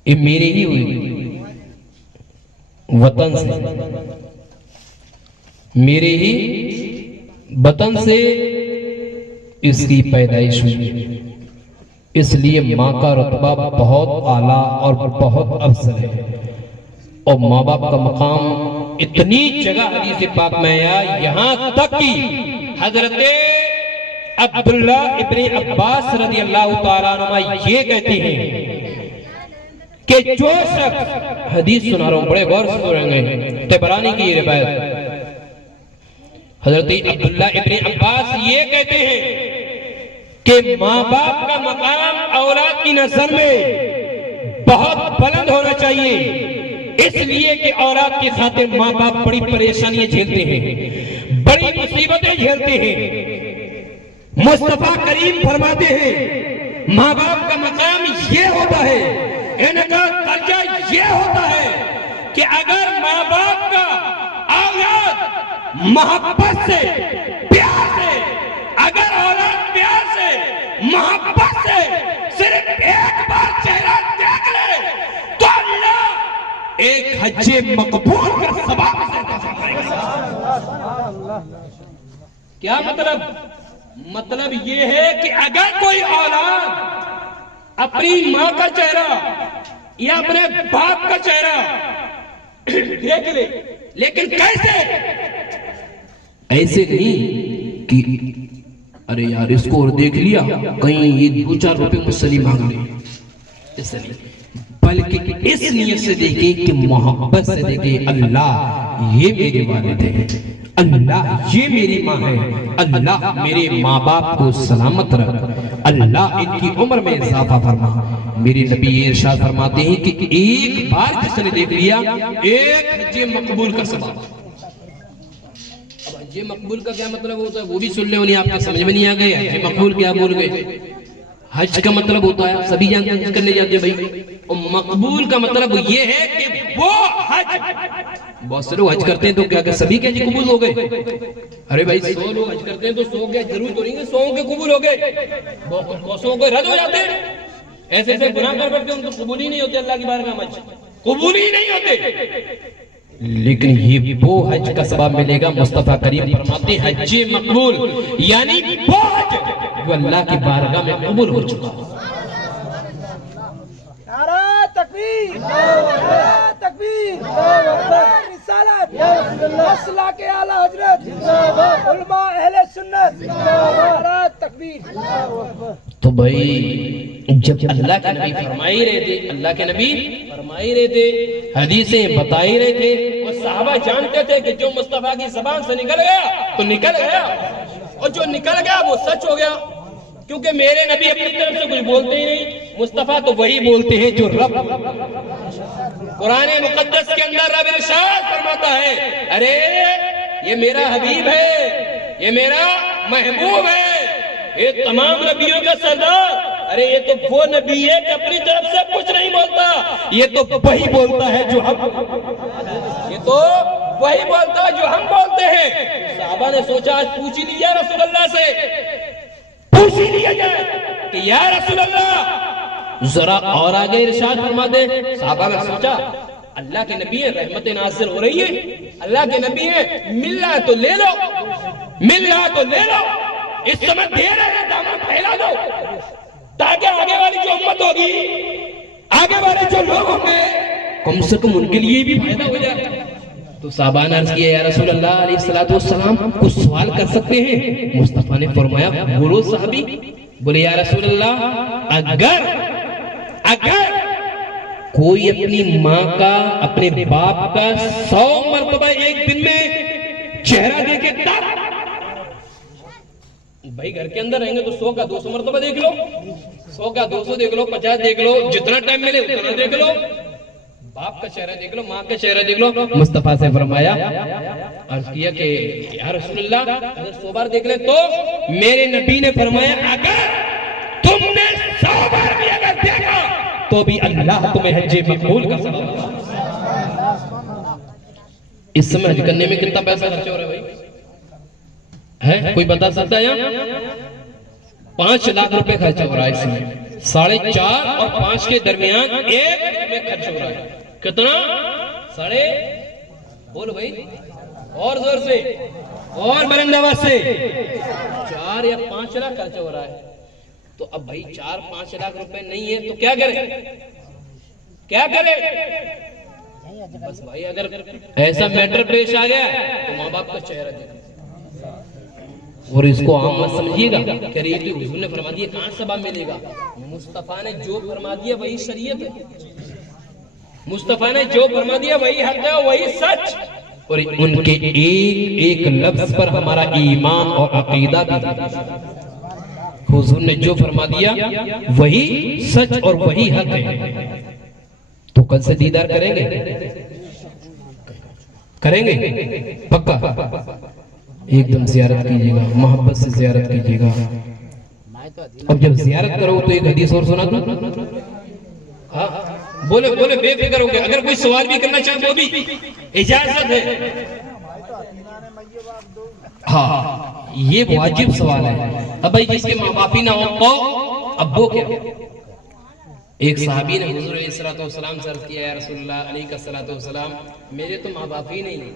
ये मेरी ही हुई, वतन से, मेरे ही वतन से इसकी पैदाइश हुई। इसलिए माँ का रुतबा बहुत आला और बहुत अफजल है, और माँ बाप का मकाम इतनी जगह हदीस पाक में आया, यहाँ तक कि हजरत अब्दुल्ला इब्ने अब्बास रज़ी अल्लाह तआला अन्हुमा ये कहते हैं कि जो शख्स, हदीस सुना रहा हूं, बड़े गौर से सुनेंगे, तबरानी की ये रिवायत, हजरत अब्दुल्ला इब्ने अब्बास ये कहते हैं कि माँ बाप का मकाम औलाद की नजर में बहुत बुलंद होना चाहिए, इसलिए कि औलाद की खातिर माँ बाप बड़ी परेशानियां झेलते हैं, बड़ी मुसीबतें झेलते हैं। मुस्तफा करीम फरमाते हैं माँ बाप का मकाम ये होता है, इनका दर्जा ये होता है कि अगर माँ बाप का औलाद मोहब्बत से, प्यार से, अगर औलाद प्यार से, मोहब्बत से सिर्फ एक बार चेहरा देख ले तो अल्लाह एक हज्जे मकबूल का सवाब देता है। क्या मतलब ये है कि अगर कोई औलाद अपनी माँ का चेहरा या अपने बाप का चेहरा देख ले, लेकिन कैसे, ऐसे नहीं कि अरे यार इसको और देख लिया कहीं ये 2-4 रुपए मुझसे नहीं मांग ले, ऐसे नहीं, बल्कि इस नियत से देखे कि मोहब्बत से देखे, अल्लाह ये मेरे वालिद हैं, अल्लाह ये मेरी माँ है, अल्लाह मेरे माँ बाप को सलामत रख, अल्लाह इनकी उम्र में इजाफा फरमा। मेरे नबी ये इरशाद फरमाते हैं कि एक बार जिसने देख लिया एक हज्जे मकबूल का सवाब। अब हज्जे मकबूल का क्या मतलब होता है वो भी सुन ले, उन्हें आपके समझ में नहीं आ गया हज्जे मकबूल क्या बोल गए। हज का मतलब होता है, सभी जानते हैं, करने जाते हैं भाई, और मकबूल का मतलब ये है कि वो हज, बहुत से लोग हज करते हैं तो क्या सभी के हज कबूल हो गए? अरे भाई 100 लोग हज करते हैं तो 100 के जरूर तो नहीं 100 के कबूल हो गए, 100 के रद्द हो जाते हैं। ऐसे ऐसे गुनाह कर बैठते हैं, उनको कबूल ही नहीं होते, अल्लाह की बारगाह में हज कबूल ही नहीं होते। लेकिन ये वो हज का सवाब मिलेगा, मुस्तफा करीम फरमाते हैं हज्जे मकबूल, यानी वो हज जो अल्लाह की बारगाह में कबूल हो चुका। नारा तकबीर, नारा तकबीर, रिसालत, मसला के आला हजरत, उलमा अहले सुन्नत, नारा तकबीर। तो भाई जब अल्लाह के नबी फरमा ही रहे थे, अल्लाह के नबी फरमा ही रहे थे, हदीसें बता ही रहे थे, और सहाबा जानते थे कि जो मुस्तफा की ज़बान से निकल गया तो निकल गया, और जो निकल गया वो सच हो गया, क्योंकि मेरे नबी अपनी तरफ से कुछ बोलते ही नहीं, मुस्तफा तो वही बोलते हैं जो रब। कुरान मुकद्दस के अंदर रब इरशाद फरमाता है, अरे ये मेरा हबीब है, ये मेरा महबूब है, ये तमाम नबियों का सरदार, अरे ये तो वो नबी है कि अपनी तरफ से कुछ नहीं बोलता, ये तो वही बोलता है जो हम, ये तो वही बोलता है जो हम बोलते हैं। साहबा ने सोचा आज पूछ ही लिया रसूल अल्लाह से, पूछ ही लिया जाए कि या रसूल अल्लाह जरा और आगे इरशाद फरमा दे। साहबा ने सोचा अल्लाह के नबी है, रहमतें नाज़िल हो रही है, अल्लाह के नबी है, मिल रहा है तो ले लो, मिल रहा है तो ले लो, इस समय दे रहे हैं दामन फैला दो, ताकि आगे वाली जो उम्मत होगी, आगे वाले जो लोग होंगे, कम से कम उनके लिए भी फायदा हो जाए। तो साहबा ने अर्ज किया या रसूल अल्लाह अलैहिस्सलातु वस्सलाम कुछ सवाल कर सकते हैं? मुस्तफा ने फरमाया बोलो साहबी। बोले या रसूल अल्लाह अगर कोई अपनी माँ का, अपने बाप का 100 मरतबा एक दिन में चेहरा देखे तब भाई घर के अंदर रहेंगे तो 100 का 200 मरतबा देख लो, 100 का 200 देख लो, 50 देख लो, जितना टाइम मिले उतना देख लो। बाप का चेहरा देख लो, माँ का चेहरा देख लो। मुस्तफा से फरमाया, अर्ज किया कि या रसूलुल्लाह अगर 100 बार देख ले तो मेरे नबी ने फरमाया अगर तुमने 100 बार भी अगर देखा तो भी अल्लाह तुम्हें हज्जे मकबूल कर सकता। इस समय हज करने में कितना पैसा खर्च हो रहा है भाई? है कोई बता सकता है? यहाँ 5 लाख रुपए खर्च हो रहा है इसमें। 4.5 और 5 के दरमियान एक में खर्च हो रहा है। कितना? बोलो भाई और जोर से और बुलंदावाज से 4 या 5 लाख खर्च हो रहा है। तो अब भाई 4-5 लाख रुपए नहीं है तो क्या करे? क्या करे? बस भाई अगर ऐसा मैटर पेश आ गया तो माँ बाप का चेहरा देखो और इसको आम मत समझिएगा कि अरे ये हुजूर ने फरमा दिया कहां सवाब मिलेगा। मुस्तफा ने जो फरमा दिया वही शरीयत है, मुस्तफा ने जो फरमा दिया वही हक है, वही सच। और उनके एक एक लफ्ज पर हमारा ईमान और अकीदा भी, हुजूर ने जो फरमा दिया वही सच और वही हक है। तो कल से दीदार करेंगे, करेंगे पक्का। एकदम ज़ियारत कीजिएगा, मोहब्बत से ज़ियारत कीजिएगा। अब जब ज़ियारत करो तो एक हदीस और सुना दूं। हाँ बोले बोले बेफिक्र होकर, अगर कोई सवाल भी करना चाहे वो भी इजाजत है। हाँ ये वाजिब सवाल है। अब भाई जिसके माँ बाप ही ना हो तो अब वो क्या? एक सहाबी ने हुजूर अलैहिस्सलाम से अर्ज़ किया, या रसूलल्लाह अलैहिस्सलाम मेरे तो माँ बाप ही नहीं है,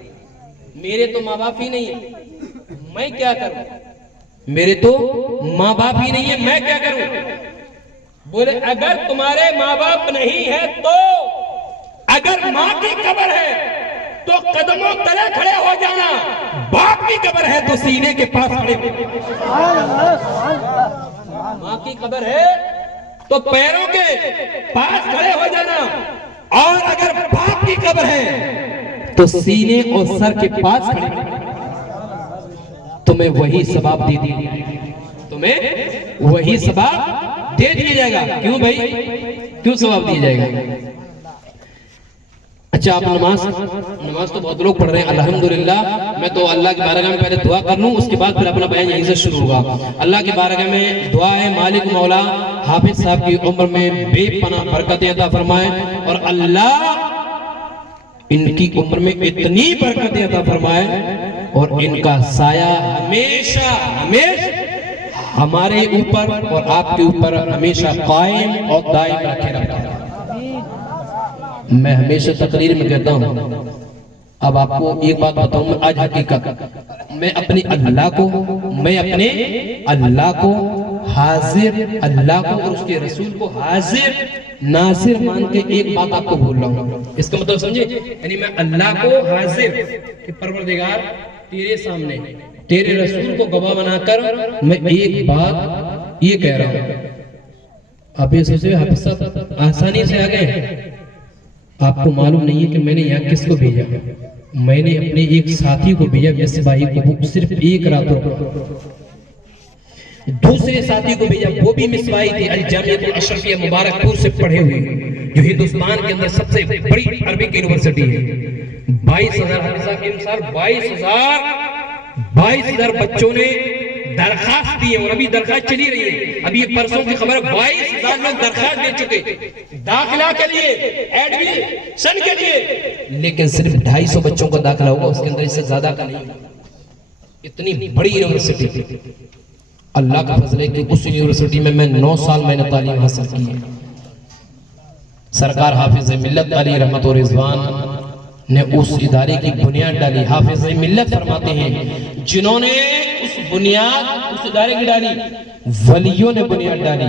मेरे तो माँ बाप ही नहीं है, मैं क्या करूं? मेरे तो माँ बाप ही नहीं है, मैं क्या करूं? बोले अगर तुम्हारे माँ बाप नहीं है तो अगर माँ की कब्र है तो कदमों तले खड़े हो जाना, बाप की कब्र है तो सीने के पास खड़े हो। माँ की कब्र है तो पैरों के पास खड़े हो जाना, और अगर बाप की कब्र है तो सीने और सर के पास खड़े। तुम्हें वही सवाब दे दिया, तुम्हें वही सवाब दे दिया जाएगा। क्यों भाई, क्यों सवाब दिया जाएगा? अच्छा आप नमाज तो बहुत लोग पढ़ रहे हैं अल्हम्दुलिल्लाह। मैं तो अल्लाह की बारगाह में पहले दुआ कर लूं, उसके बाद फिर अपना बयान यहीं से शुरू होगा। अल्लाह की बारगाह में दुआ है मालिक मौला हाफिज साहब की उम्र में बेपनाह बरकतें अता फरमाए, और अल्लाह इनकी उम्र में इतनी बरकतें अता फरमाए और इनका साया हमेशा हमेशा हमारे ऊपर और आपके ऊपर हमेशा कायम और दायम रखे रखा। मैं हमेशा तकरीर में कहता हूँ, अब आपको एक बात बताऊं, मैं आज हकीकत मैं अपने अल्लाह को हाजिर, अल्लाह को और उसके रसूल को हाजिर नासिर मान के एक बात आपको बोल रहा हूँ। इसका मतलब समझे, यानी मैं अल्लाह को हाजिर कि परवरदिगार तेरे सामने तेरे रसूल को गवाह बनाकर मैं एक बात ये कह रहा हूँ। आप ये सोचे हाफिज साहब आसानी से आ गए, आपको मालूम नहीं है कि मैंने यहाँ किसको भेजा। मैंने अपने एक साथी को भेजा, मिसबाही को, वो सिर्फ एक रात रुका। दूसरे साथी को भेजा, वो भी मिसबाही थे, अल जामिया अशरफिया मुबारकपुर से पढ़े हुए, जो हिंदुस्तान के अंदर सबसे बड़ी अरबिक यूनिवर्सिटी है। 22,000 बच्चों ने दरखास्त दी है और अभी दरखास्त चली रही है। अभी ये परसों की खबर, 22,000 लोग दरखास्त दे चुके दाखिला के लिए, एडमिशन के लिए, लेकिन सिर्फ 250 बच्चों का दाखिला होगा, उसके अंदर इससे ज्यादा का नहीं। इतनी बड़ी यूनिवर्सिटी, अल्लाह का फजल है कि उस यूनिवर्सिटी में मैं 9 साल मैंने तालीम हासिल की है। सरकार हाफिज मिल्लत अली रहमत और रिजवान ने उस इदारे की बुनियाद डाली। हाफिज मिल्लत फरमाते हैं, जिन्होंने उस इदारे की डाली, वलियों ने बुनियाद डाली।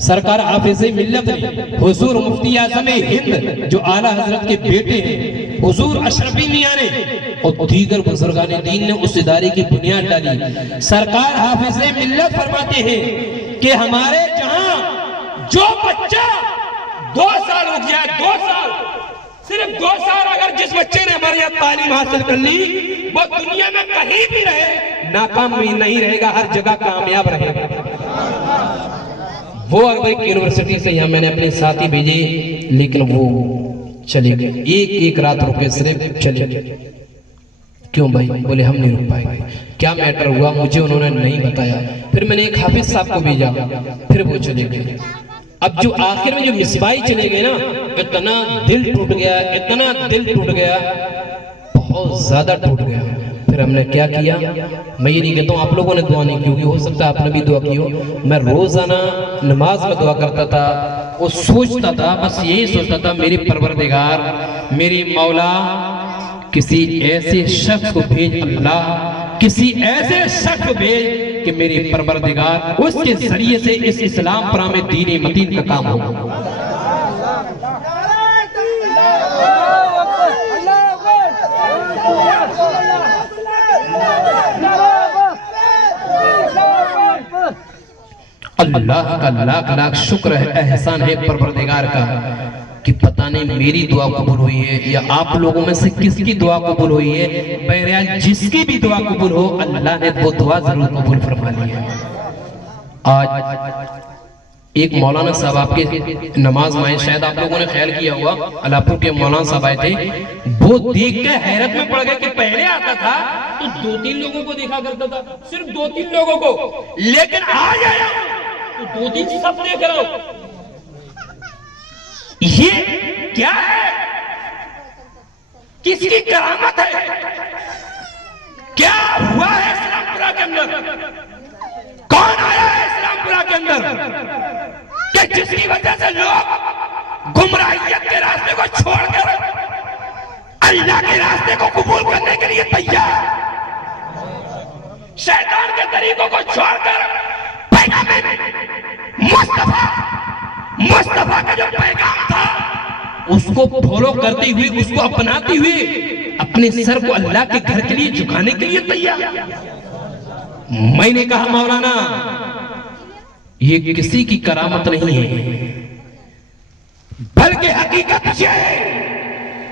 सरकार हाफिज मिल्लत ने, हुजूर मुफ्ती आज़म हिंद जो आला हजरत के बेटे हैं, हुजूर अशरफी मियां ने और दीगर बुजुर्गान दीन ने उस इदारे की बुनियाद डाली। सरकार हाफिज मिल्लत फरमाते हैं कि हमारे जहां जो बच्चा 2 साल हो गया, 2 साल, सिर्फ 2 साल अगर जिस बच्चे ने हमारे यहाँ तालीम हासिल कर ली, वो दुनिया में कहीं भी रहे नाकाम भी नहीं रहेगा, हर जगह कामयाब रहेगा। वो अरबिक यूनिवर्सिटी से यहाँ मैंने अपने साथी भेजे, लेकिन वो चले गए, एक रात रुके, सिर्फ चले गए। क्यों भाई? बोले हम नहीं रुक पाएंगे। क्या मैटर हुआ मुझे उन्होंने नहीं बताया। फिर मैंने एक हाफिज साहब को भेजा, फिर वो चले गए। अब जो आखिर में जो मिसबाई चले गए ना, इतना दिल टूट गया, इतना दिल टूट गया, बहुत ज्यादा टूट गया। फिर हमने क्या किया, मैं ये नहीं कहता हूँ आप लोगों ने दुआ नहीं की होगी, हो सकता है आपने भी दुआ की हो। मैं रोजाना नमाज में दुआ करता था, वो सोचता था, बस यही सोचता था, मेरी परवरदिगार, मेरी मौला, किसी ऐसे शख्स को भेज अल्लाह, किसी ऐसे शख्स को भेज कि मेरी परवरदिगार उसके जरिए से इस इस्लाम पर में दीन मतीन का काम हो। अल्लाह का लाख लाख शुक्र है, एहसान है परवरदिगार का कि पता नहीं मेरी दुआ कबूल हुई है या आप लोगों में से किसकी दुआ कबूल हुई है। बहरहाल जिसकी भी दुआ कबूल हो, अल्लाह ने वो दुआ जरूर कबूल फरमा ली है। आज एक मौलाना साहब आपके नमाज में आए, शायद आप लोगों ने ख्याल किया हुआ, अलापुर के मौलाना साहब आए थे। वो देख के हैरत में पड़ गए कि पहले आता था तो 2-3 लोगों को देखा करता था, सिर्फ 2-3 लोगों को, लेकिन आज आया तो 2-3 सब देख रहा हूं। ये क्या है? किसकी करामत है? क्या हुआ है इस्लामपुरा के अंदर? कौन आया है इस्लामपुरा के अंदर कि जिसकी वजह से लोग गुमराहियत के रास्ते को छोड़कर अल्लाह के रास्ते को कबूल करने के लिए तैयार, शैतान के तरीकों को छोड़कर पैगाम मुस्तफा का जो पैगाम था उसको फॉलो करते हुए, उसको अपनाते हुए अपने सर को अल्लाह के घर के लिए झुकाने के लिए तैयार। मैंने कहा मौलाना, ये किसी की करामत नहीं है, बल्कि हकीकत ये है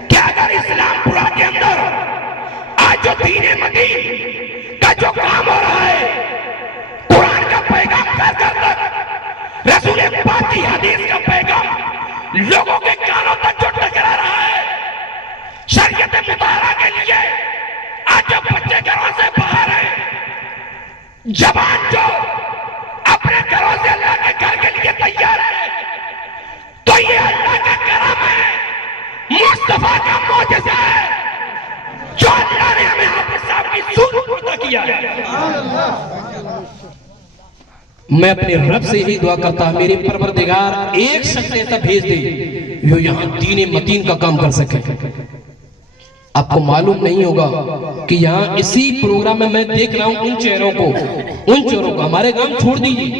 कि अगर इस्लामपुरा के अंदर आज जो दीन मदीन का जो काम हो रहा है, कुरान का पैगाम कर रसूल पाक की हदीस का पैगाम लोगों के कानों तक जो टकरा रहा है, शरीयत मुताहरा के लिए आज जो बच्चे घरों से बाहर हैं, जवान जो अपने घरों से अल्लाह के घर के लिए तैयार है, तो ये अल्लाह का करम है, मुस्तफा का मौजज़ा है, जो अल्लाह ने हमें हाफिज साहब की सूरत अता किया है। मैं अपने रब से यही दुआ करता हूं, मेरे परवरदिगार एक शख्स ऐसा भेज दे जो यहां दीन मतीन का काम कर सके। आपको मालूम नहीं होगा कि यहाँ इसी प्रोग्राम में मैं देख रहा हूं उन चेहरों को, हमारे गांव छोड़ दीजिए,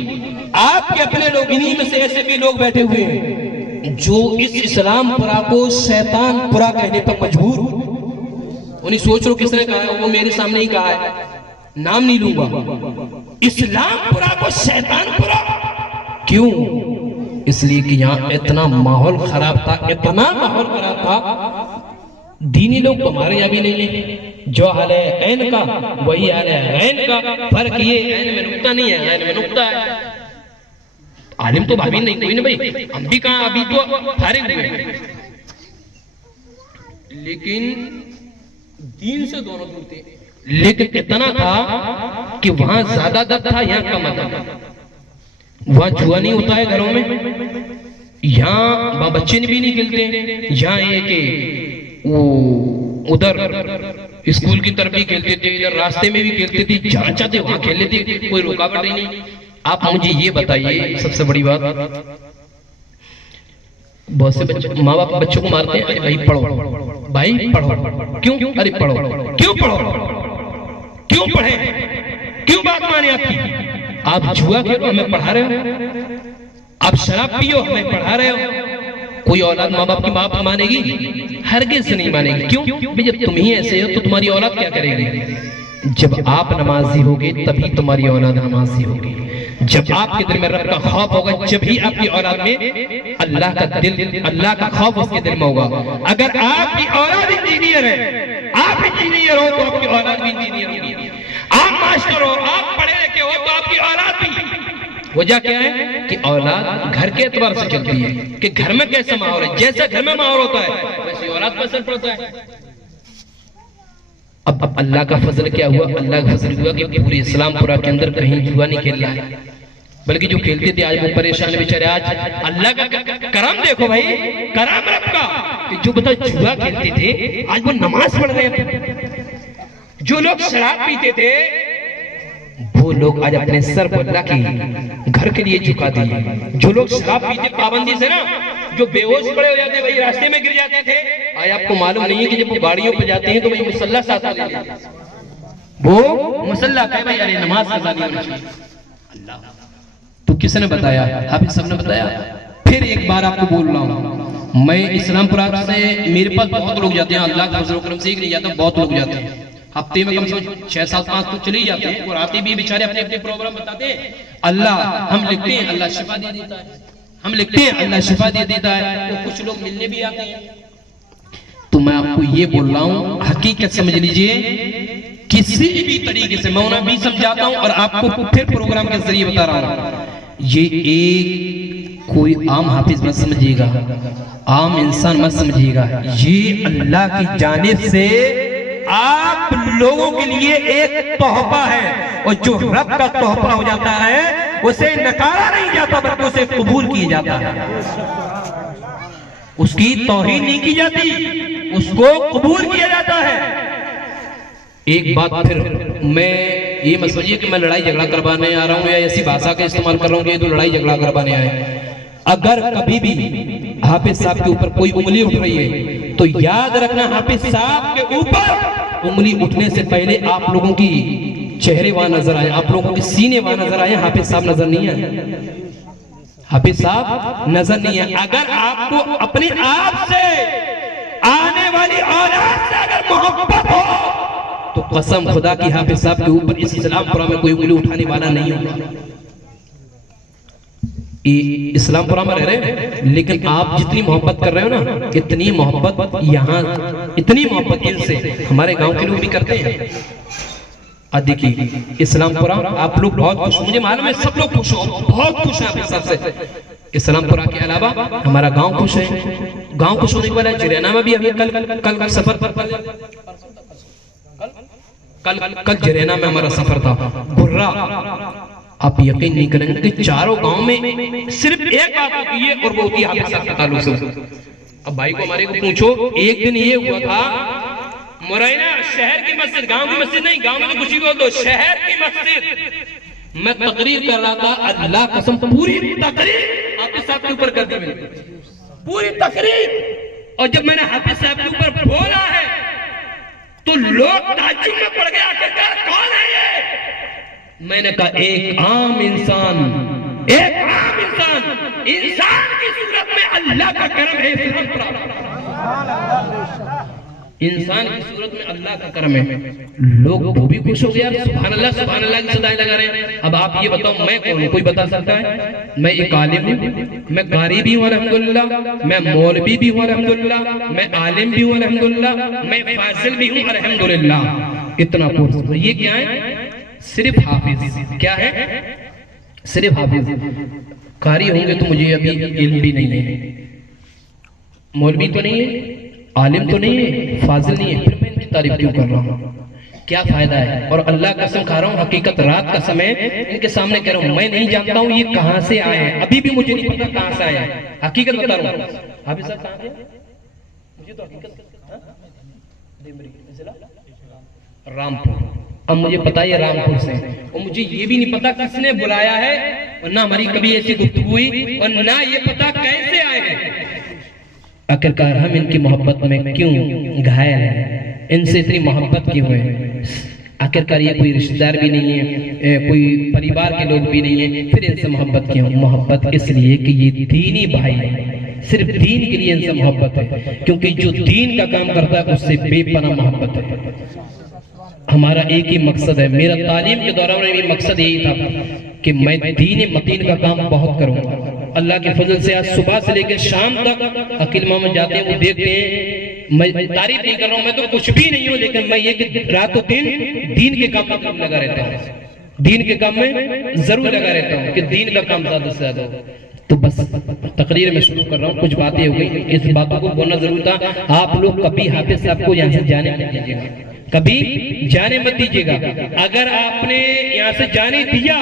आपके अपने लोग, इन्हीं में से ऐसे भी लोग बैठे हुए हैं जो इस इस्लामपुरा को शैतानपुरा कहने पर मजबूर। उन्हें सोच लो किसने कहा है, वो मेरे सामने ही कहा है, नाम नहीं लूंगा। इस्लामपुरा को शैतानपुरा क्यों? इसलिए कि यहाँ इतना माहौल खराब था, इतना माहौल खराब था, दीनी लोग तुम्हारे यहाँ भी नहीं है। जो हाल है ऐन का वही हाल है ऐन का, फर्क ये ऐन में नुक्ता नहीं है, ऐन में नुक्ता है। आलिम तो भाभी नहीं कोई ना भाई, हम भी कहाँ अभी तो फारिग हुए, लेकिन दीन से दोनों दूर थे। लेकिन इतना था कि वहां ज्यादा दर था, यहाँ कम था। वहां जुआ नहीं होता है घरों में, यहाँ बच्चे भी नहीं खेलते, यहाँ ये कि वो उधर स्कूल की तरफ भी खेलते थे, इधर रास्ते में भी खेलते थे, जहां चाहते वहां खेल लेते, कोई रुकावट ही नहीं। आप मुझे ये बताइए, सबसे बड़ी बात, बहुत से बच्चे माँ बाप बच्चों को मारते हैं, अरे भाई पढ़ो, भाई पढ़ो, क्यों? अरे पढ़ो, क्यों पढ़ो, क्यों पढ़े, क्यों बात माने आपकी? आप जुआ खेलो हमें पढ़ा रहे हो, आप शराब पियो हमें पढ़ा रहे हो। कोई औलाद माँ बाप की बात मानेगी? हरगिज़ नहीं मानेगी। क्यों? भाई जब तुम ही ऐसे हो तो तुम्हारी औलाद क्या करेगी? जब आप नमाजी होगे तभी तुम्हारी औलाद नमाजी होगी। जब आपके दिल में रब का खौफ होगा, जब ही आपकी औलाद में अल्लाह का खौफ उसके दिल में होगा। अगर आपकी औलाद इंजीनियर है, आप इंजीनियर हो तो आपकी औलाद भी इंजीनियर होगी। आप मास्टर हो, आप पढ़े लिखे हो तो आपकी औलाद भी। वजह क्या है कि औलाद घर के एतबार से चलती है कि घर में कैसा माहौल है, जैसा घर में माहौल होता है वैसे औलाद पर असर पड़ता है। अब अल्लाह का फजल क्या हुआ, अल्लाह का फजल हुआ कि पूरे इस्लामपुरा के अंदर कहीं जुआ नहीं खेल रहा है, बल्कि जो खेलते थे आज वो परेशान बेचारे। आज अल्लाह का करम देखो भाई, करम रब का कि जो बता जुआ खेलते थे आज वो नमाज पढ़ रहे हैं। जो लोग शराब पीते थे वो लोग आज अपने सर पर अल्लाह की घर के लिए झुका दिए। जो लोग शराब पीते पाबंदी से ना, जो बेहोश पड़े हो जाते भाई, रास्ते में गिर जाते थे। आज आपको मालूम नहीं है कि जब वो गाड़ियों पर जाते हैं तो भाई मुसल्ला साथ ले लेते हैं। वो मुसल्ला कहे भाई अरे नमाज कज़ा नहीं होनी चाहिए। अल्लाह तो किसने बताया? हाफिज साहब ने बताया। फिर एक बार आपको बोल रहा हूँ, मैं इस्लामपुरा से, मेरे पास बहुत लोग जाते हैं, अल्लाह के फजल करम से एक नहीं जाता, बहुत लोग जाते हैं। हफ्ते में कम से कम 6, 7, 5 तो चले ही जाते हैं और आते भी बेचारे अपने अपने प्रोग्राम बताते हैं। अल्लाह हम लिखते हैं अल्लाह शिफा दे देता है, हम लिखते हैं अल्लाह शिफा दे देता है, तो कुछ लोग मिलने भी आते हैं। तो मैं आपको ये बोल रहा हूँ, हकीकत समझ लीजिए, किसी भी तरीके से मैं उन्हें भी समझाता हूँ और आपको फिर प्रोग्राम के जरिए बता रहा हूँ। ये एक कोई आम हाफिज मत समझिएगा, आम इंसान मत समझिएगा, ये अल्लाह की जानिब से आप लोगों के लिए एक तोहफा है। और जो रब का तोहफा हो जाता है उसे नकारा नहीं जाता बल्कि उसे कबूल किया जाता है, उसकी तौहीन नहीं की जाती, उसको कबूल किया जाता है। एक बात फिर, मैं ये मत समझिए कि मैं लड़ाई झगड़ा करवाने आ रहा हूं या ऐसी भाषा का इस्तेमाल कर रहा हूं कि तो लड़ाई झगड़ा करवाने आए। अगर कभी भी हाफिज साहब के ऊपर कोई उंगली उठ रही है तो याद रखना, हाफिज साहब के ऊपर उंगली उठने से पहले आप लोगों की चेहरे वहां नजर आए, आप लोगों के सीने वहां नजर आए, हाफिज साहब नजर नहीं है, हाफिज साहब नजर नहीं है। अगर आपको अपने आप से, आने वाली औलाद से अगर मोहब्बत हो तो कसम खुदा की हाफिज साहब के ऊपर इस इस्लामपुरा में कोई उंगली उठाने वाला नहीं होगा। इस्लामपुरा में रह रहे हैं, लेकिन आप जितनी मोहब्बत कर रहे हो ना, इतनी मोहब्बत यहाँ, इतनी मोहब्बत इनसे हमारे गांव के लोग भी करते हैं। देखिए इस्लामपुरा आप लोग बहुत खुश, मुझे मालूम है सब लोग खुश हो, बहुत खुश हैं आप सबसे। इस्लामपुरा के अलावा हमारा गांव खुश है, गांव खुश होने वाला है। जिरेना में भी हमें कल सफर पर, कल जिरेना में हमारा सफर था, गुर्रा। आप यकीन नहीं करेंगे कि चारों गांव में सिर्फ एक बात होती है और वो होती है हाफिज साहब के ताल्लुक से। अब भाई को हमारे को पूछो, एक दिन ये हुआ था मुरैना शहर की मस्जिद, गांव की मस्जिद नहीं, गांव में तो कुछ ही बोल दो, शहर की मस्जिद, मैं तकरीर कर रहा था, अल्लाह कसम पूरी तकरीर हाफिज साहब के ऊपर कर दी मैंने, पूरी तकरीर। और जब मैंने हाफिज साहब के ऊपर बोला है तो लोग ताज्जुब में पड़ गए, आखिरकार कौन है ये? मैंने कहा एक आम इंसान, एक आम इंसान, इंसान की सूरत में अल्लाह का करम है। इंसान की सूरत में अल्लाह का करम है। लोग वो भी खुश हो गया, सुभान अल्लाह की सदाएं लगा रहे हैं। अब आप ये बताओ मैं कौन हूं, कोई बता सकता है? मैं एक आलिम हूं, मैं कारी भी हूं अल्हम्दुलिल्लाह, मैं मौलवी भी हूं अल्हम्दुलिल्लाह, मैं आलिम भी हूं अल्हम्दुलिल्लाह, मैं फासिल भी हूं अल्हम्दुलिल्लाह। इतना कोर्स, ये क्या है? सिर्फ हाफिज। क्या है? सिर्फ हाफिज। कारी होंगे तो मुझे अभी इल्म भी नहीं है, मौलवी तो नहीं है, आलिम तो नहीं है, फाजिल नहीं है, फिर मैं इनकी तारीफ क्यों कर रहा हूँ? क्या फायदा है? और अल्लाह कसम खा रहा हूँ, हकीकत रात का समय इनके सामने कह रहा हूँ, मैं नहीं जानता हूँ ये कहाँ से आए हैं, अभी भी मुझे नहीं पता कहाँ से आए हैं, हकीकत बता रहा हूँ। हाफिज साहब कहाँ गए? मुझे तो हकीकत रामपुर, अब मुझे पता है रामपुर से, और मुझे ये भी नहीं पता किसने बुलाया है, और ना हमारी कभी ऐसी गुफ्तगू हुई, और ना ये पता कैसे आए हैं। आखिरकार हम इनकी मोहब्बत में क्यों घायल हैं, इनसे इतनी मोहब्बत क्यों है? आखिरकार ये कोई रिश्तेदार भी नहीं है, कोई परिवार के लोग भी नहीं है, फिर इनसे मोहब्बत क्यों? मोहब्बत इसलिए कि ये दीनी भाई है, सिर्फ दीन के लिए इनसे मोहब्बत है, क्योंकि जो दीन का काम करता है उससे बेपनाह मोहब्बत है। हमारा एक ही मकसद है, मेरा तालीम के दौरान ये मकसद यही था कि मैं दीन मतीन का काम बहुत करूंगा। अल्लाह के फजल से आज सुबह से लेकर शाम तक अकील मोहम्मद जाते हैं, वो देखते हैं, मैं तारीफ नहीं कर रहा हूं, मैं तो कुछ भी नहीं हूं, लेकिन मैं ये कि रातों दिन दीन के काम में लगा रहता हूँ, दीन के काम में जरूर लगा रहता हूँ कि दीन का काम ज्यादा से ज्यादा हो। तो बस तकरीर में शुरू कर रहा हूँ, कुछ बातें हो गई, इस बातों को बोलना जरूर था। आप लोग कभी हाफिज साहब को यहाँ से जाने मत दीजिएगा, कभी जाने मत दीजिएगा। अगर आपने यहाँ से जाने दिया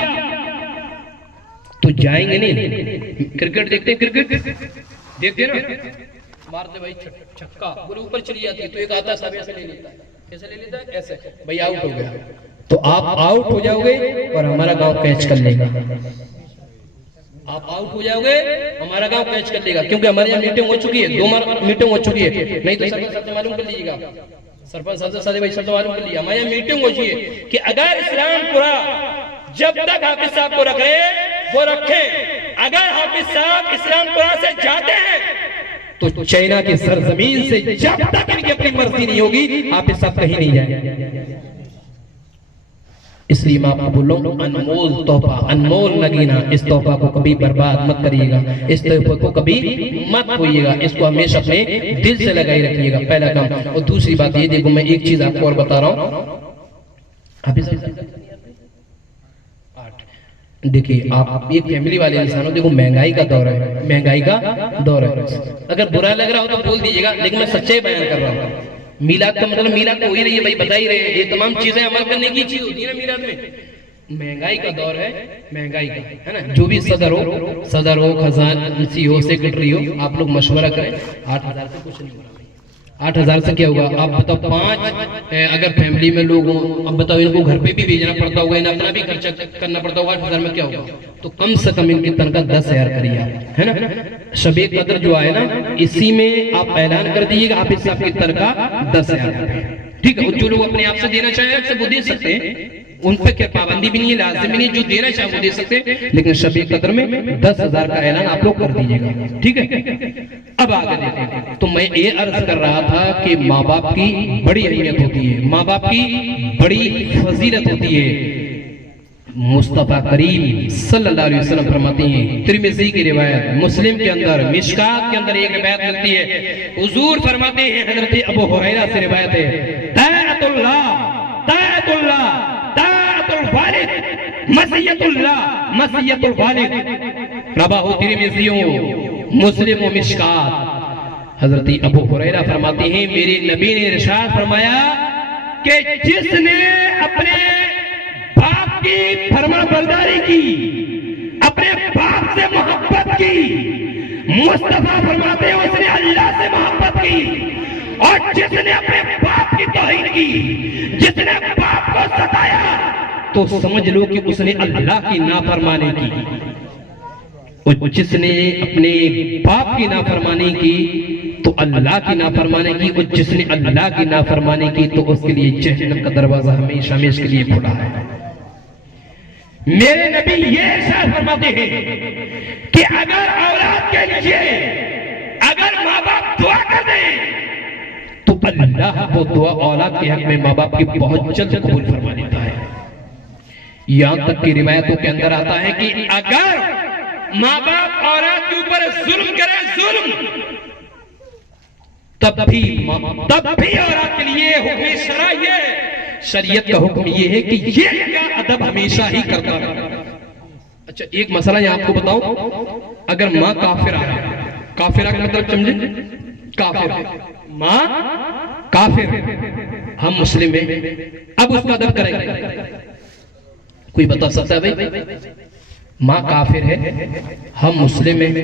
तो जाएंगे नहीं। क्रिकेट देखते हैं, क्रिकेट देखते ना, मारते भाई छक्का, बोले ऊपर चली जाती है, तो एक आता सब ऐसे ले लेता है, कैसे ले लेता है, ऐसे, भाई आउट हो गया। तो आप आउट हो जाओगे और हमारा गांव कैच कर लेगा, आप आउट हो जाओगे, हमारा गांव कैच कर लेगा, क्योंकि हमारे यहाँ मीटिंग हो चुकी है, 2 मीटिंग हो चुकी है। नहीं तो सरपंच से मालूम कर लीजिएगा, सरपंच साहब भाई सबसे मालूम कर लिया, हमारे यहाँ मीटिंग हो चुकी है कि अगर इस्लामपुरा जब तक हाफिज साहब को रख रहे वो रखे, अगर हाफिज साहब इस्लामपुरा से जाते हैं तो चाइना की सरजमीन से जब तक इनकी अपनी मर्जी नहीं होगी हाफिज साहब कहीं नहीं जाएंगे। इसलिए मैं आपको बोल रहा हूं, अनमोल तोहफा, अनमोल नगीना, इस तोहफा को कभी बर्बाद मत करिएगा, इस तोहफे को कभी मत खोइएगा, इसको हमेशा अपने दिल से लगाई रखिएगा, पहला काम। और दूसरी बात ये, देखो मैं एक चीज आपको और बता रहा हूं, देखिए आप एक फैमिली वाले इंसान हो, देखो महंगाई का दौर है, महंगाई का दौर है, अगर बुरा लग रहा हो तो बोल दीजिएगा, लेकिन मैं सच्चाई बयान कर रहा हूँ। मीलाद का मतलब मीलाद तो हो ही रही है भाई, बता ही रहे हैं, ये तमाम चीजें अमल करने की चीज होती है ना मीलाद में। महंगाई का दौर है, महंगाई का है ना, जो भी सदर हो, खजानची हो, सेक्रेटरी हो, आप लोग मशवरा करें। 8,000 से कुछ नहीं होगा, 8,000 से क्या होगा? आप बताओ, 5 अगर फैमिली में लोग हों, अब बताओ इनको घर पे भी भेजना पड़ता होगा, इन्हें अपना भी खर्चा करना पड़ता होगा, 8,000 में क्या होगा? तो कम से कम इनकी तनख्वाह 10,000 करिए, है ना। शबे कदर जो आए ना, इसी में आप ऐलान कर दीजिएगा हाफिज साहब की तनख्वाह 10,000, ठीक है। जो लोग अपने आप से देना चाहे वो दे सकते हैं, उन पर क्या पाबंदी भी नहीं है, लाजिम भी नहीं, जो देना चाहे वो दे सकते हैं, लेकिन शबे कदर में 10,000 का ऐलान आप लोग कर दीजिएगा, ठीक है। अब आगे देखें, तो मैं ये अर्ज कर रहा था कि माँ बाप की बड़ी अहमियत होती है, माँ बाप की बड़ी फजीलत होती है। मुस्तफा करीम सल्लल्लाहु अलैहि वसल्लम फरमाते हैं, तिर्मिज़ी की रिवायत, मुस्लिम के अंदर, मिशकात के अंदर एक रिवायत मिलती है, हुजूर फरमाते हैं, हजरत अबू हुरैरा से रिवायत है, ताअतुल्लाह ताअतुल्लाह ताअतुल वालिद मसियतुल्लाह मसियतुल वालिद, रवाहु तिर्मिज़ी मुस्लिम व मिशकात। हजरत अबू हुरैरा फरमाते हैं, मेरे नबी ने इरशाद फरमाया कि जिसने अपने बाप की फरमाबरदारी की, अपने बाप से मोहब्बत की, मुस्तफा फरमाते हैं उसने अल्लाह से मोहब्बत की, और जिसने अपने बाप की तौहीन की, जिसने बाप को सताया, तो समझ लो कि उसने अल्लाह की नाफरमानी की, और जिसने अपने बाप की नाफरमानी की तो अल्लाह की नाफरमानी की, और जिसने अल्लाह की नाफरमानी की तो उसके लिए जहन्नम का दरवाजा हमेशा हमेशा के लिए खुला है। मेरे नबी ये इरशाद फरमाते हैं कि अगर औलाद के लिए अगर माँ बाप दुआ कर दें तो अल्लाह वो दुआ औलाद के हक में माँ बाप की बहुत जल्द कबूल फरमा लेता है। यहां तक की रिवायतों के अंदर आता है कि अगर माँ बाप औलाद के ऊपर जुल्म करे, जुल्म, तब भी औलाद के लिए हुक्म शरअ ये, शरीयत का हुक्म ये है कि ये का अदब हमेशा ही करता है। अच्छा, एक मसला यहाँ आपको बताऊं, अगर माँ काफिरा है, काफिरा का मतलब समझे, काफिर, माँ काफिर, हम मुस्लिम हैं, अब उसका अदब करेंगे, कोई बता सकता है भाई? माँ काफिर है, हम मुस्लिम हैं,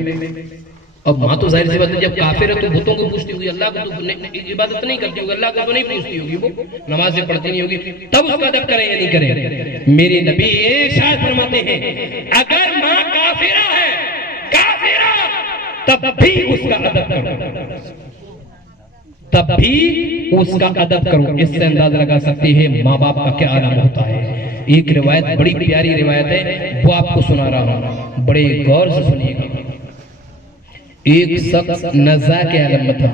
अब माँ तो जाहिर सी बात है, जब काफिर है तो भूतों को पूछती होगी, अल्लाह को तो इबादत नहीं करती होगी, अल्लाह को तो नहीं पूछती होगी, वो नमाज़ें पढ़ती नहीं होगी, तब उसका अदब करें या नहीं करें? मेरे नबी इरशाद फरमाते हैं, अगर माँ काफिरा है, काफिरा, तब भी उसका अदब करो, तब भी उसका अदब करो। इससे अंदाजा लगा सकते हैं माँ बाप का क्या आलम होता है। एक रिवायत, बड़ी प्यारी रिवायत है, वो आपको सुना रहा हूं, बड़े गौर से सुनिएगा। एक शख्स नज़ा के आलम में था।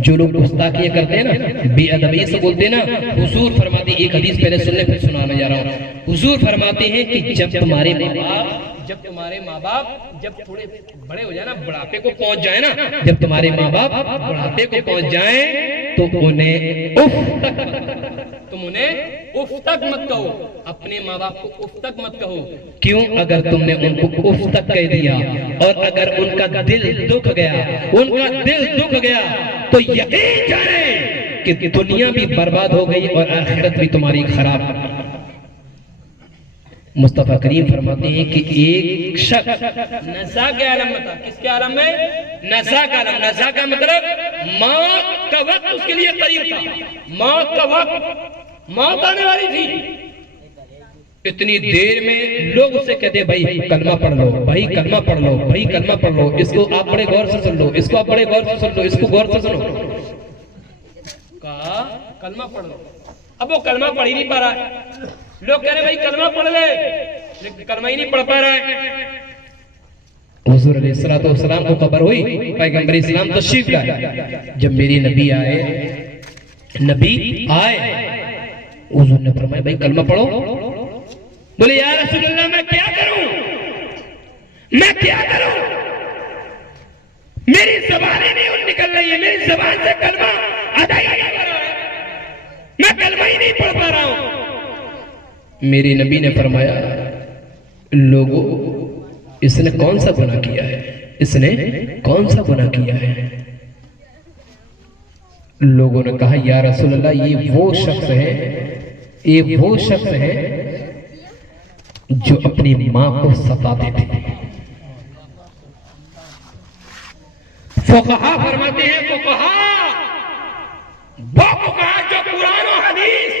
जो लोग गुस्ताखियां करते हैं ना, बेअदबी से बोलते हैं ना, हुजूर फरमाते, एक हदीस पहले सुनने फिर सुनाने जा रहा हूँ। हुजूर फरमाते हैं कि जब तुम्हारे माँ बाप जब थोड़े बड़े हो जाए ना, बुढ़ापे को पहुंच जाए ना, जब तुम्हारे माँ बाप बुढ़ापे को पहुंच जाए तो उन्हें उफ तक मत कहो। अपने माँ बाप को उफ तक मत कहो। क्यों? अगर तुमने उनको उफ तक कह दिया और अगर उनका दिल दुख गया तो यकीन जाने कि दुनिया भी बर्बाद हो गई और आखिरत भी तुम्हारी खराब। मुस्तफा करीम फरमाते हैं कि एक शख्स नशा के आलम में था। किसके आलम में? नशा का आलम। नशा का मतलब मौत का वक्त उसके लिए करीब था। मौत आने वाली थी। इतनी देर में लोग उसे कहते, भाई कलमा पढ़ लो, भाई कलमा पढ़ लो, भाई कलमा पढ़ लो, इसको आप बड़े गौर से सुन लो, इसको आप बड़े गौर से सुन लो, इसको गौर से सुनो। कहा कलमा पढ़ लो। अब वो कलमा पढ़ ही नहीं पा रहा है। लोग कह रहे भाई कलमा पढ़ ले, लेकिन कलमा ही नहीं पढ़ पा रहा है। हुजूर अलैहिस्सलाम को खबर हुई, पैगंबर इस्लाम तशरीफ लाए। जब मेरे नबी आए, हुजूर ने फरमाया भाई कलमा पढ़ो। बोले या रसूल अल्लाह मैं क्या करूं? मेरी ज़बान ही नहीं निकल रही है, मेरी ज़बान से कलमा अदा ही नहीं हो रहा है, मैं कलमा ही नहीं पढ़ पा रहा हूं। मेरे नबी ने फरमाया, लोगों इसने कौन सा गुनाह किया है? लोगों ने कहा या रसूल अल्लाह ये वो शख्स है जो अपनी मां को सताते थे। फुक़हा फरमाते हैं, वो फुक़हा जो कुरान और हदीस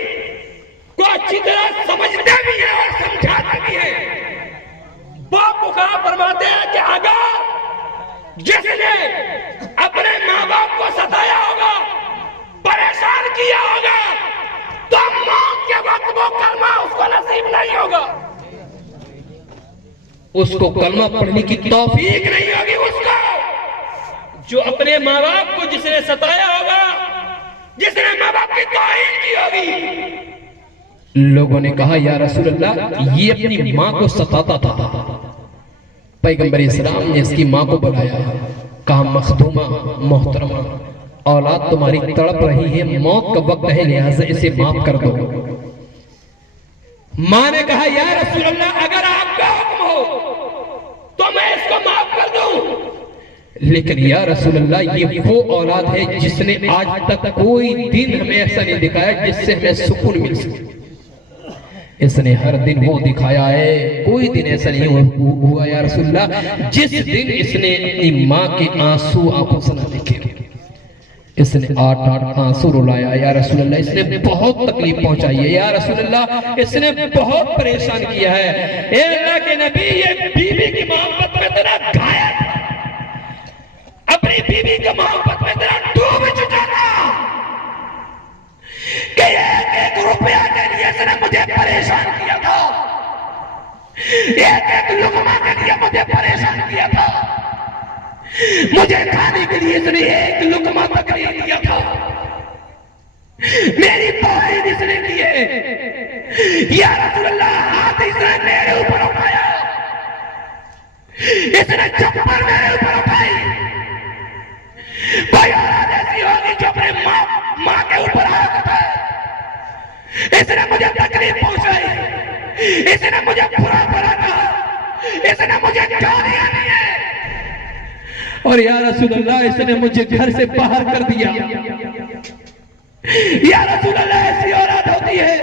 को अच्छी तरह समझते भी है और समझाते भी है, वो फुक़हा फरमाते हैं कि अगर जिसने अपने माँ बाप को सताया होगा, परेशान किया होगा, तो मौत के वक्त वो कलमा उसको नसीब नहीं होगा, उसको कलमा पढ़ने की तौफीक नहीं होगी। उसको जो अपने माँ बाप को जिसने सताया होगा, जिसने माँ बाप की तौहीन की होगी। लोगों ने कहा या रसूल अल्लाह ये अपनी माँ को सताता था। पैगंबर इस्लाम ने इसकी माँ को बुलाया, कहा मखदूमा, मोहतरमा, औलाद तुम्हारी तड़प रही है, मौत का वक्त है, लिहाजा इसे माफ कर दो। माँ ने कहा या रसूल अल्लाह अगर आपका हुक्म हो तो मैं इसको माफ कर दूं, लेकिन या रसूल अल्लाह ये वो औलाद है जिसने आज तक कोई दिन हमें ऐसा नहीं दिखाया जिससे हमें सुकून मिल सके। इसने हर दिन वो दिखाया है, कोई दिन ऐसा नहीं हुआ या रसूल अल्लाह जिस दिन इसने अपनी माँ के आंसू आंखों से न देखे। इसने 8 आंसू रुलाया या रसूल अल्लाह, इसने बहुत तकलीफ पहुंचाई है या रसूल अल्लाह, इसने बहुत परेशान किया है। ए अल्लाह के नबी, ये बीवी की मोहब्बत में तेरा घायल था, अपनी बीवी की मोहब्बत में तेरा डूब चुका था कि एक रुपया के लिए इसने मुझे परेशान किया था, एक लुकमा के लिए मुझे परेशान किया था, मुझे खाने के लिए इसने एक लुकमा तक नहीं दिया था, मेरी तौहीन इसने की है या रसूल अल्लाह, हाथ इसने मेरे ऊपर उठाया, इसने चप्पल मेरे ऊपर उठाई। कोई औलाद ऐसी होगी जो अपने माँ के ऊपर हाथ उठाए, इसने मुझे तकलीफ पहुंचाई, इसने मुझे बुरा कहा, इसने मुझे गालियां दी है और या रसूल अल्लाह इसने मुझे घर से बाहर कर दिया। या रसूल अल्लाह ऐसी औलाद होती है,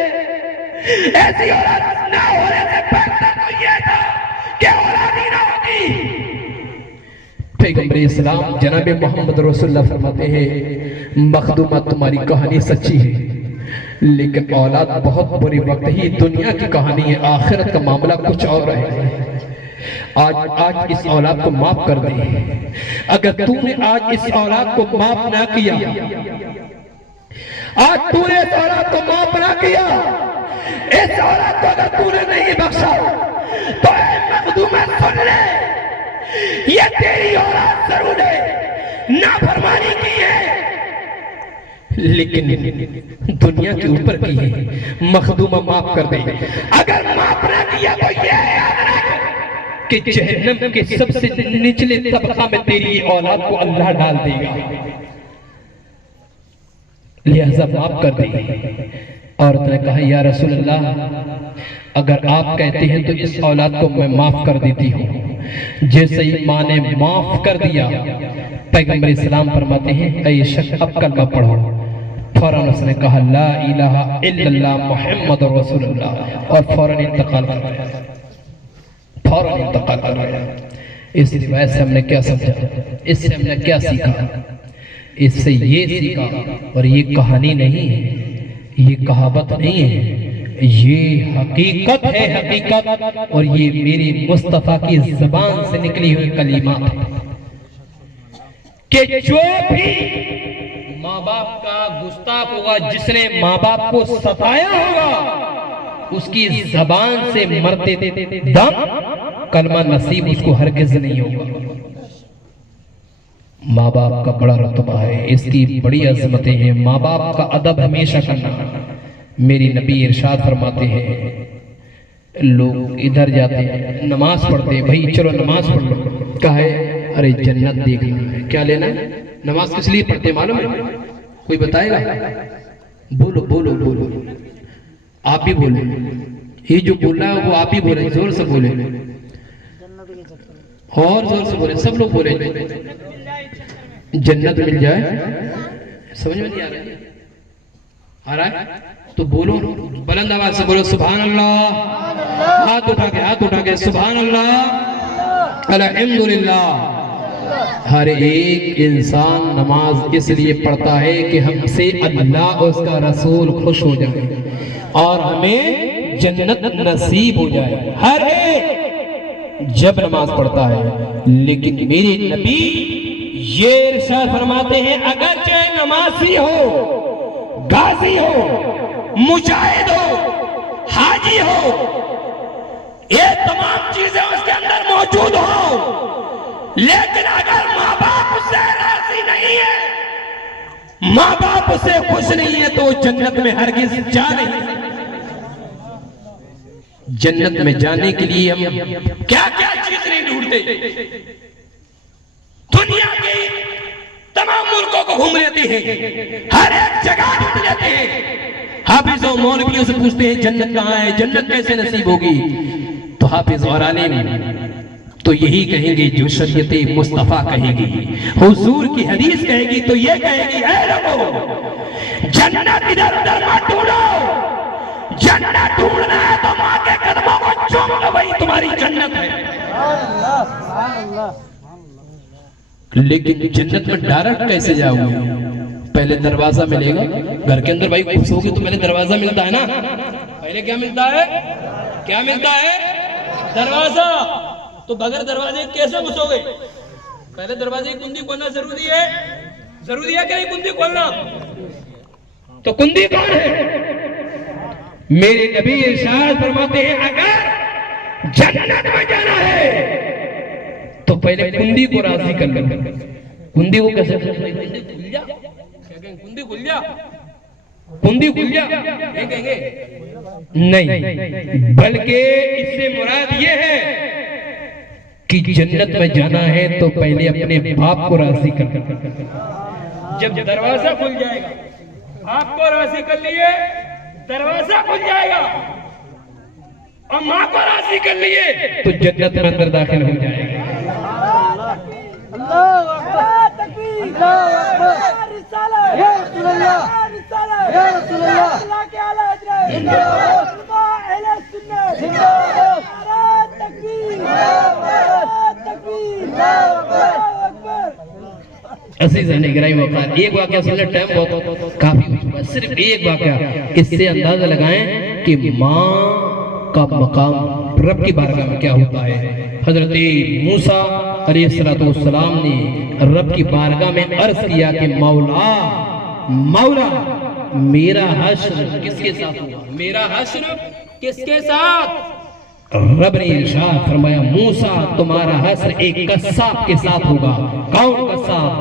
ऐसी औलाद ना होने से बेहतर तो ये था कि औलाद ही ना होती। पैगंबर इस्लाम जनाब मोहम्मद रसूलुल्लाह फरमाते हैं, मखदूमा तुम्हारी कहानी सच्ची है, लेकिन औलाद बहुत बुरी वक्त ही दुनिया की कहानी है, आखिरत का मामला कुछ और है। आज इस औलाद को माफ कर दे। अगर तूने आज इस औलाद को माफ ना किया, आज तूने इस औलाद को माफ ना किया, इस औलाद को अगर तूने नहीं बख्शा, तो मखदूम सुन ले, ये तेरी औलाद जरूर है, नाफरमानी की है, लेकिन दुनिया के ऊपर की है। मखदूमा माफ कर दे, अगर माफ ना किया तो ये याद रख कि जहन्नम के सबसे निचले तबका में तेरी औलाद को अल्लाह डाल देगा, लिहाजा माफ कर दे। औरत ने कहा या रसूल अल्लाह, अगर आप कहते हैं तो इस औलाद को मैं माफ कर देती हूँ। जैसे ही माँ ने माफ कर दिया, पैगंबर इस्लाम फरमाते हैं ऐ शख्स अब कलमा पढ़ो। फौरन उसने कहा ला इलाहा इल्लल्लाह मुहम्मद रसूलुल्लाह और फौरन इंतकाल कर गया, फौरन इंतकाल कर गया। इस रिवायत से हमने क्या समझा, इससे हमने क्या सीखा? इससे ये सीखा, और ये कहानी नहीं है, ये कहावत नहीं है, ये हकीकत है, हकीकत। और ये मेरी मुस्तफा की जबान से निकली हुई कलीमात है कि जो भी माँ बाप का गुस्ताख होगा, जिसने माँ बाप को सताया होगा, उसकी जबान से मरते दम कलमा नसीब उसको हरगिज नहीं होगा। माँ बाप का बड़ा रुतबा है, इसकी बड़ी अजमतें हैं। माँ बाप का अदब हमेशा करना। मेरी नबी इरशाद फरमाते हैं, लोग इधर जाते हैं नमाज पढ़ते हैं, भाई चलो नमाज पढ़ लो, कहा है अरे जन्नत देखना है। क्या लेना है? नमाज किस लिए पढ़ते मालूम है? कोई बताएगा? बोलो बोलो बोलो, आप भी बोले, ये जो बोल रहा है वो आप ही बोले, जोर से बोले, और जोर से बोले, सब लोग बोले जन्नत मिल जाए। समझ में नहीं आ रहा है? तो बोलो, बुलंद आवाज से बोलो सुभान अल्लाह, हाथ उठा के सुभान अल्लाह अल्हम्दुलिल्लाह। हर एक इंसान नमाज इसलिए पढ़ता है कि हमसे अल्लाह और उसका रसूल खुश हो जाए और हमें जन्नत नसीब हो जाए। हर एक जब नमाज पढ़ता है, लेकिन मेरे नबी ये इरशाद फरमाते हैं, अगर चाहे नमाजी हो, गाजी हो, मुजाहिद हो, हाजी हो, ये तमाम चीजें उसके अंदर मौजूद हो, लेकिन अगर माँ बाप उससे राजी नहीं है, माँ बाप उससे खुश नहीं है, तो जन्नत में हरगिज जा नहीं सकते। जन्नत में जाने के लिए हम क्या क्या चीज नहीं ढूंढते। दुनिया के तमाम मुल्कों को घूम लेते हैं, हर एक जगह ढूंढ लेते हैं। हाफिजों मौलवियों से पूछते हैं जन्नत कहाँ है, जन्नत कैसे नसीब होगी? तो हाफिज और आलिम तो यही कहेंगे जो शरीयत मुस्तफा कहेगी, हुजूर की हदीस कहेगी, तो ये कहेगी ऐ लोगों, जन्नत इधर उधर मत ढूंढो, जन्नत ढूंढना है तो माँ के कदमों को चूम लो, वही तुम्हारी जन्नत है। लेकिन जन्नत में डायरेक्ट कैसे जाओगे? पहले दरवाजा मिलेगा। घर के अंदर भाई घुसोगे तो पहले दरवाजा मिलता है ना, पहले क्या मिलता है? क्या मिलता है? दरवाजा। तो बगैर दरवाजे कैसे घुसोगे? पहले दरवाजे की कुंडी खोलना जरूरी है, जरूरी है कि नहीं कुंडी खोलना? तो कुंडी कौन है? मेरे नबी इरशाद फरमाते हैं, अगर जन्नत में जाना है तो पहले कुंडी को राजी कर लो। कुंडी को कैसे? कुंडी खुल जा, कुंडी खुल जा, ये कहेंगे नहीं, बल्कि इससे मुराद ये है कि जन्नत में जाना है तो पहले अपने बाप को राजी कर। जब दरवाजा खुल जाएगा, आपको राजी कर लिए, दरवाजा खुल जाएगा, और माँ को राजी कर लिए तो जन्नत में अंदर दाखिल हो जाएगा। एक वाकया सुनने, टाइम बहुत काफी हो चुका है, सिर्फ एक वाकया, इससे अंदाजा लगाएं कि माँ का मकाम रब की बारगाह में क्या होता है। हजरत मूसा अलैहिस्सलाम ने रब की बारगाह में अर्ज किया कि मौला मौला, मेरा हश्र किसके साथ हुआ? मेरा हश्र किसके साथ? रब ने इरशाद फरमाया मूसा तुम्हारा हश्र एक कस्साब के साथ होगा। कौन कस्साब?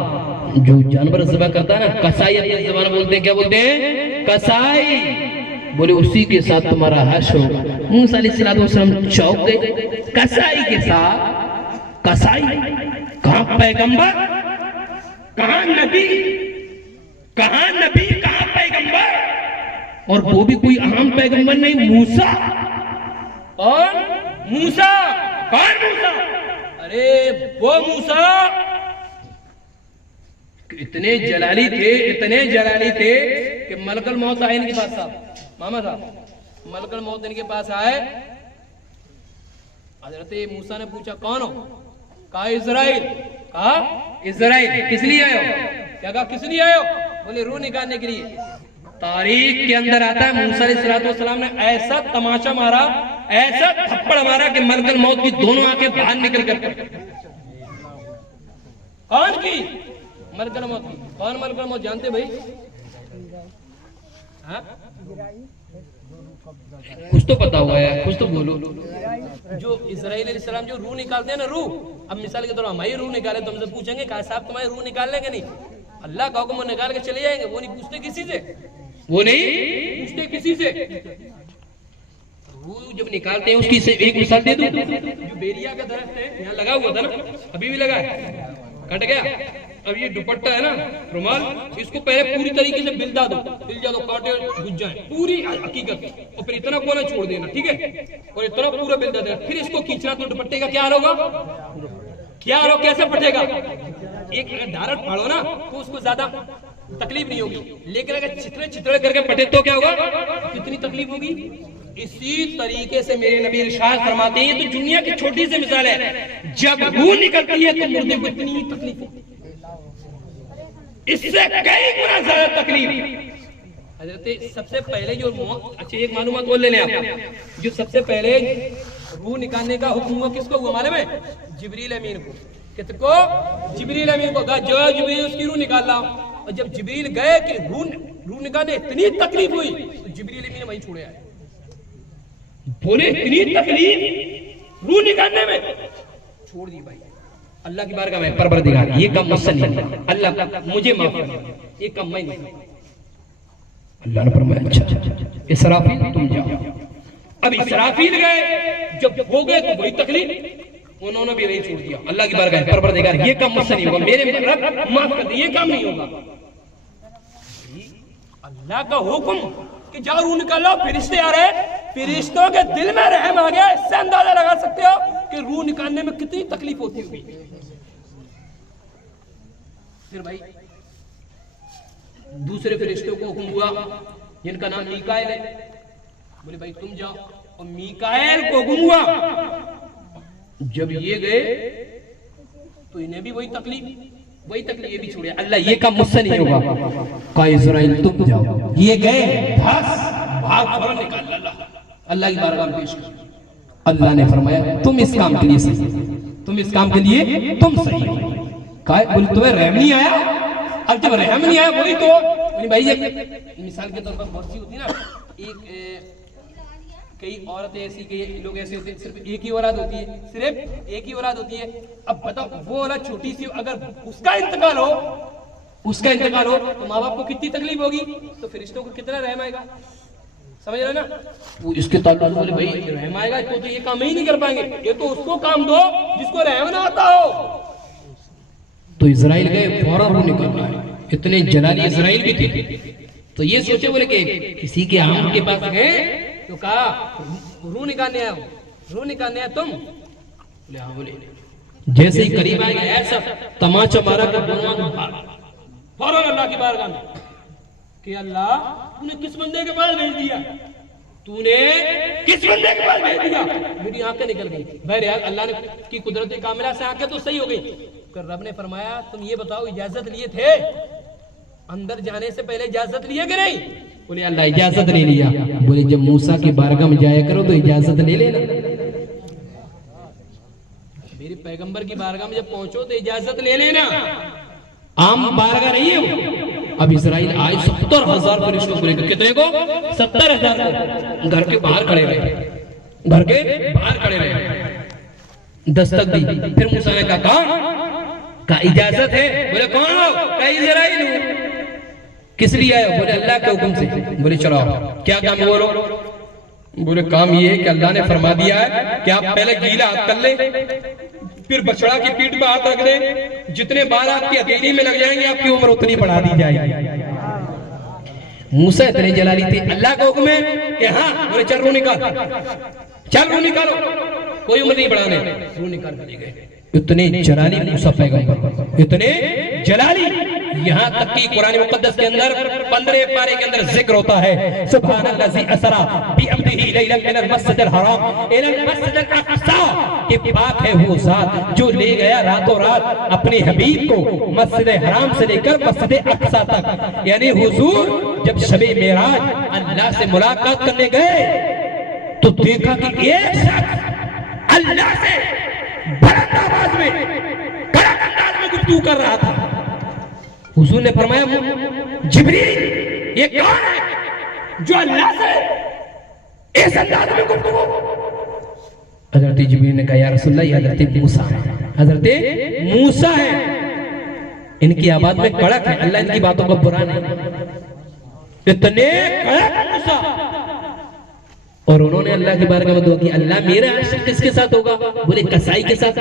जो जानवर ज़िबा करता है ना, कसाई अपनी ज़बान बोलते हैं, क्या बोलते हैं? कसाई। बोले उसी के साथ तुम्हारा हश्र होगा। मूसा अलैहिस्सलाम चौंक गए, कसाई के साथ? कसाई? कहां पैगंबर, कहां नबी, कहां नबी, कहां पैगंबर, और वो भी कोई आम पैगंबर नहीं, मूसा। कौन? मूसा। कौन मूसा? अरे वो मूसा इतने जलाली थे, इतने जलाली थे कि मलकल मौत आए इनके पास साहब, मामा साहब, मलकल मौत इनके पास आए। हजरत मूसा ने पूछा कौन हो? कहा इजराइल। कहा इजराइल। किस लिए आए हो? क्या कहा किस लिए आए हो? बोले रूह निकालने के लिए। तारीख के अंदर आता है मूसा अलैहिस्सलाम ने ऐसा तमाचा मारा, ऐसा थप्पड़ मारा कि मलकल मौत की दोनों आंखें बाहर निकल कर। कौन की? मलकल मौत की। कौन मलकल मौत जानते भाई? हाँ? कुछ तो पता हुआ है, कुछ तो बोलो। जो इस्राइल अलैहिस्सलाम जो रूह निकालते हैं ना, रूह, अब मिसाल के तौर पर हमारी रूह निकाले तो हमसे पूछेंगे कहा साहब तुम्हारी रूह निकाल लेंगे? नहीं, अल्लाह का हुक्म निकाल के चले जाएंगे। वो नहीं पूछते किसी से, वो नहीं पूछते किसी से। रूह जब निकालते हैं उसकी से एक मिसाल दे दूं। जो बेरिया का दरख्त है यहाँ लगा हुआ था ना, अभी भी लगा है, कट गया। अब ये दुपट्टा है ना, रुमाल, इसको पहले पूरी तरीके से बिल्दा दो, कांटे घुस जाए पूरी हकीकत, और फिर इतना कोना छोड़ देना, ठीक है, और इतना पूरा बिल्दा देना। फिर इसको खींचना तो दुपट्टे का क्या हाल होगा? क्या हाल होगा? कैसे फटेगा? एक अगर डायरेक्ट फाड़ो ना तो उसको ज्यादा तकलीफ नहीं होगी, लेकिन अगर चितरे चितरे करके फटे तो क्या होगा? कितनी तकलीफ होगी। इसी तरीके से मेरे नबी इरशाद फरमाते हैं, तो दुनिया की छोटी सी मिसाल है, जब रूह निकलती है तो मुर्दे को इतनी तकलीफ होती है, इससे कई गुना ज्यादा तकलीफ। हजरत सबसे पहले जो अच्छा एक मालूमात बोल लेने आप, जो सबसे पहले रूह निकालने का हुक्म हुआ किसको हुआ मालूम है? जिब्रील अमीन को। किसको? जिब्रील अमीन को। जो जिब्रील उसकी रूह निकाल रहा, और जब जिब्रील गए कि रूह निकालने इतनी तकलीफ हुई तो जिब्रील अमीन वहीं छोड़े आए। बोले इतनी तकलीफ रूह निकालने में, छोड़ दी भाई। अल्लाह की बारगाह में परवरदिगार ये काम मुझसे नहीं, अल्लाह मुझे माफ कर, ये काम मैं नहीं। अल्लाह ने फरमाया अच्छा इसराफील तुम जाओ। अब इसराफील गए, जब हो गए तो वही तकलीफ, उन्होंने भी वही छोड़ दिया। अल्लाह की बारगाह में परवरदिगार ये काम मुझसे नहीं होगा, मेरे रब माफ कर दे, ये काम नहीं होगा। अल्लाह का हुक्म कि जाओ रूह निकालो, फरिश्ते आ रहे, फरिश्तों के दिल में रहम आ गया। इससे अंदाजा लगा सकते हो कि रूह निकालने में कितनी तकलीफ होती होगी। फिर भाई दूसरे फरिश्तों को हुक्म हुआ जिनका नाम मीकाएल है, बोले भाई तुम जाओ, और मीकाएल को हुक्म हुआ। जब ये गए तो इन्हें भी वही तकलीफ ये भी छोड़े। अल्लाह ये काम मुझसे नहीं होगा, का इजराइल तुम जाओ। ये गए भाग फौरन निकाल अल्लाह की बारगाह में पेश कर। अल्लाह ने फरमाया तुम इस काम के लिए सही, तुम इस काम के लिए तुम सही हो। बोले तुम्हें रहम नहीं आया? अब जब रहम नहीं आया वही तो भाई ये मिसाल के तौर पर बहुत सी होती है ना, एक कई औरतें ऐसी, कई लोग ऐसे होते हैं सिर्फ एक ही औलाद होती है, सिर्फ एक ही औलाद होती है। अब बताओ वो औलाद छोटी सी, अगर उसका इंतकाल हो तो माँ बाप को कितनी तकलीफ होगी, तो फरिश्तों को कितना रहम आएगा। समझ रहे ना? वो इसके ताल्लुक बोले भाई रहम आएगा तो ये काम ही नहीं कर पाएंगे, ये तो उसको काम दो जिसको रहम ना आता हो। तो इजराइल गए, फौरन रूह निकलना है। इतने जलाली इजराइल भी थे, तो ये सोचे बोले कि किसी के आम के पास गए तो कहा रूह निकालने आया, रूह निकालने आया तुम? बोले हाँ। बोले जैसे ही करीब आए ऐसा तमाचा मारा कर फौरन अल्लाह की बारगाह में कि अल्लाह तूने किस बंदे के पास भेज दिया, तूने किस बंदे के पास भेज दिया। मेरी आंखें निकल गई। बहरहाल अल्लाह ने की कुदरत कामिला से आंखें तो सही हो गई। फिर रब ने फरमाया तुम ये बताओ इजाजत लिए थे, अंदर जाने से पहले इजाजत लिए कि नहीं? बोले अल्लाह इजाजत ले लिया। बोले जब मूसा की बारगाह में जाया करो तो इजाजत ले लेना। मेरे पैगंबर की बारगाह में जब पहुंचो तो इजाजत ले लेना, आम बारगाह नहीं है। अब इजराइल आए 70,000 फरिश्तों को लेकर, कितने को? 70,000 घर के बाहर खड़े रहे। घर के बाहर खड़े रहे, दस्तक दी। फिर मूसा ने कहा कौन? कहा इजाजत है। बोले कौन हो? कहा इजराइल हूं। किस लिए आए हो? बोले अल्लाह के हुक्म से। बोले चलो आओ। क्या काम? बोलो। बोले काम ये है कि अल्लाह ने फरमा दिया है कि आप पहले गीला हाथ कर ले, फिर बछड़ा की पीठ पर हाथ रख दे, जितने बार आपकी हथेली में लग जाएंगे आपकी उम्र उतनी बढ़ा दी जाएगी। मूसा इतने जलाली थे, अल्लाह का हुक्म है कि हाँ। बोले चल रू निकाल, चल रू निकालो, कोई उम्र नहीं बढ़ाने। रू निकाल के ले गए। इतने जलाली मूसा पैगंबर, इतने जलाली, यहाँ तक कि कुरान मुकद्दस के अंदर 15 पारे के अंदर जिक्र होता है सुब्हानल्लाज़ी असरा बिअब्दिही लैलन मिनल मस्जिदिल हराम इलल मस्जिदिल अक़सा, कि पाक है वो ज़ात जो ले गया रातों रात अपने हबीब को मस्जिद हराम से लेकर मस्जिद अक़सा तक। यानी हुजूर जब शबे मेराज अल्लाह से मुलाकात करने गए तो देखा कि एक शख्स अल्लाह से बुलंद आवाज में कड़क अंदाज में गुफ्तगू कर रहा था। हुजूर ने फरमाया जिब्रील ये कौन है जो अल्लाह से इस अंदाज में गुफ्तगू? हजरत जिब्रील ने कहा या रसूलल्लाह ये हजरत मूसा है, हजरत मूसा है। इनकी आवाज में कड़क है, अल्लाह इनकी बातों को बुरा नहीं। इतने कड़क मूसा। और उन्होंने अल्लाह की बारगाह में दुआ की, अल्लाह मेरा आशिक किसके साथ होगा? बोले कसाई के साथ।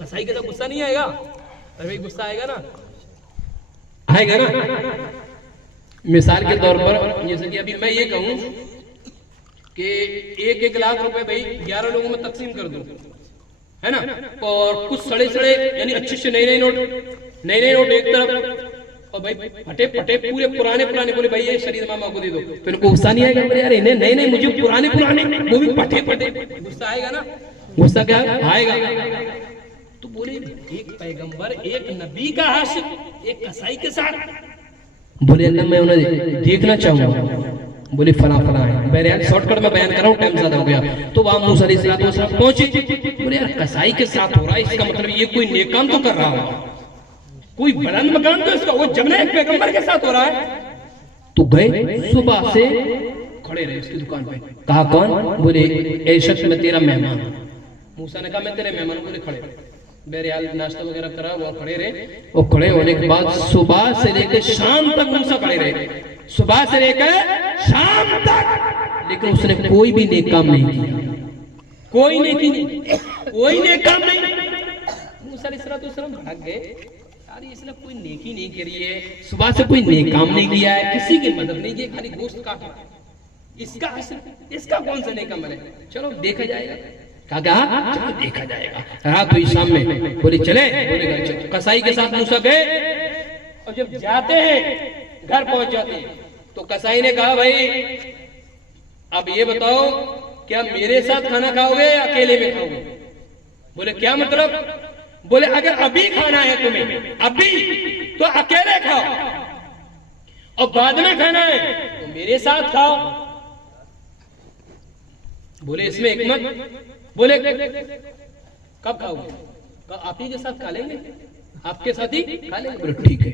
कसाई के साथ गुस्सा नहीं आएगा? अरे गुस्सा आएगा ना, आएगा ना। मिसाल के तौर पर जैसे कि अभी मैं ये कहूं कि 1-1 लाख रुपए भाई 11 लोगों में तकसीम कर दूं, है ना, और कुछ सड़े सड़े यानी अच्छे से नए नए नोट एक तरफ, और भाई फटे फटे पूरे पुराने बोले भाई ये शरीर मामा को दे दो, तो इनको गुस्सा नहीं आएगा? बोले यार इन्हें नए मुझे पुराने वो भी फटे फटे, गुस्सा आएगा ना? गुस्सा क्या आएगा? तो बोले एक पैगंबर एक नबी का आशिक एक कसाई के साथ। बोले अल्लाह मैं उन्हें देखना चाहूंगा। बोले फला है। बहरहाल शॉर्टकट में बयान कर रहा हूं, टाइम ज्यादा हो गया। तो वहां मूसा अलैहिस्सलाम पहुंचे। बोले यार कसाई के साथ हो रहा है, इसका मतलब ये कोई नेक काम तो कर रहा होगा, कोई बुलंद मकाम तो इसका, वो जब एक पैगंबर के साथ हो रहा है। तो गए, सुबह से खड़े रहे उसकी दुकान पे। कहा कौन? बोले ए शख्स मैं तेरा मेहमान। मूसा ने कहा मैं तेरे मेहमान। बोले खड़े। बहरहाल नाश्ता वगैरह करा और खड़े रहे। और खड़े होने के बाद सुबह से लेकर शाम तक मूसा खड़े रहे, सुबह से लेकर शाम तक। लेकिन उसने कोई भी नेक काम नहीं किया, कोई नेकी नहीं, कोई नेक काम नहीं। मूसा अलैहिस्सलाम भाग गए, यार इसने कोई नेकी नहीं करी है, सुबह से कोई नेक काम नहीं किया है, किसी की मदद नहीं की, खाली गोश्त काटा, इसका कौन सा नेक अमल है? चलो देखा जाएगा। कहा चलो देखा जाएगा। रात हुई शाम में, बोले चले। बोले कसाई के साथ मूसा गए, और जब जाते हैं घर पहुंच जाते हैं तो कसाई ने कहा भाई अब ये बताओ क्या मेरे साथ खाना खाओगे या अकेले में खाओगे? बोले क्या मतलब? बोले अगर अभी खाना है तुम्हें अभी तो अकेले खाओ, और बाद में खाना है तो मेरे साथ खाओ। बोले इसमें हिकमत? बोले कब खाओगे? आप ही के साथ खा लेंगे, आपके साथ ही खा लेंगे। बोले ठीक है।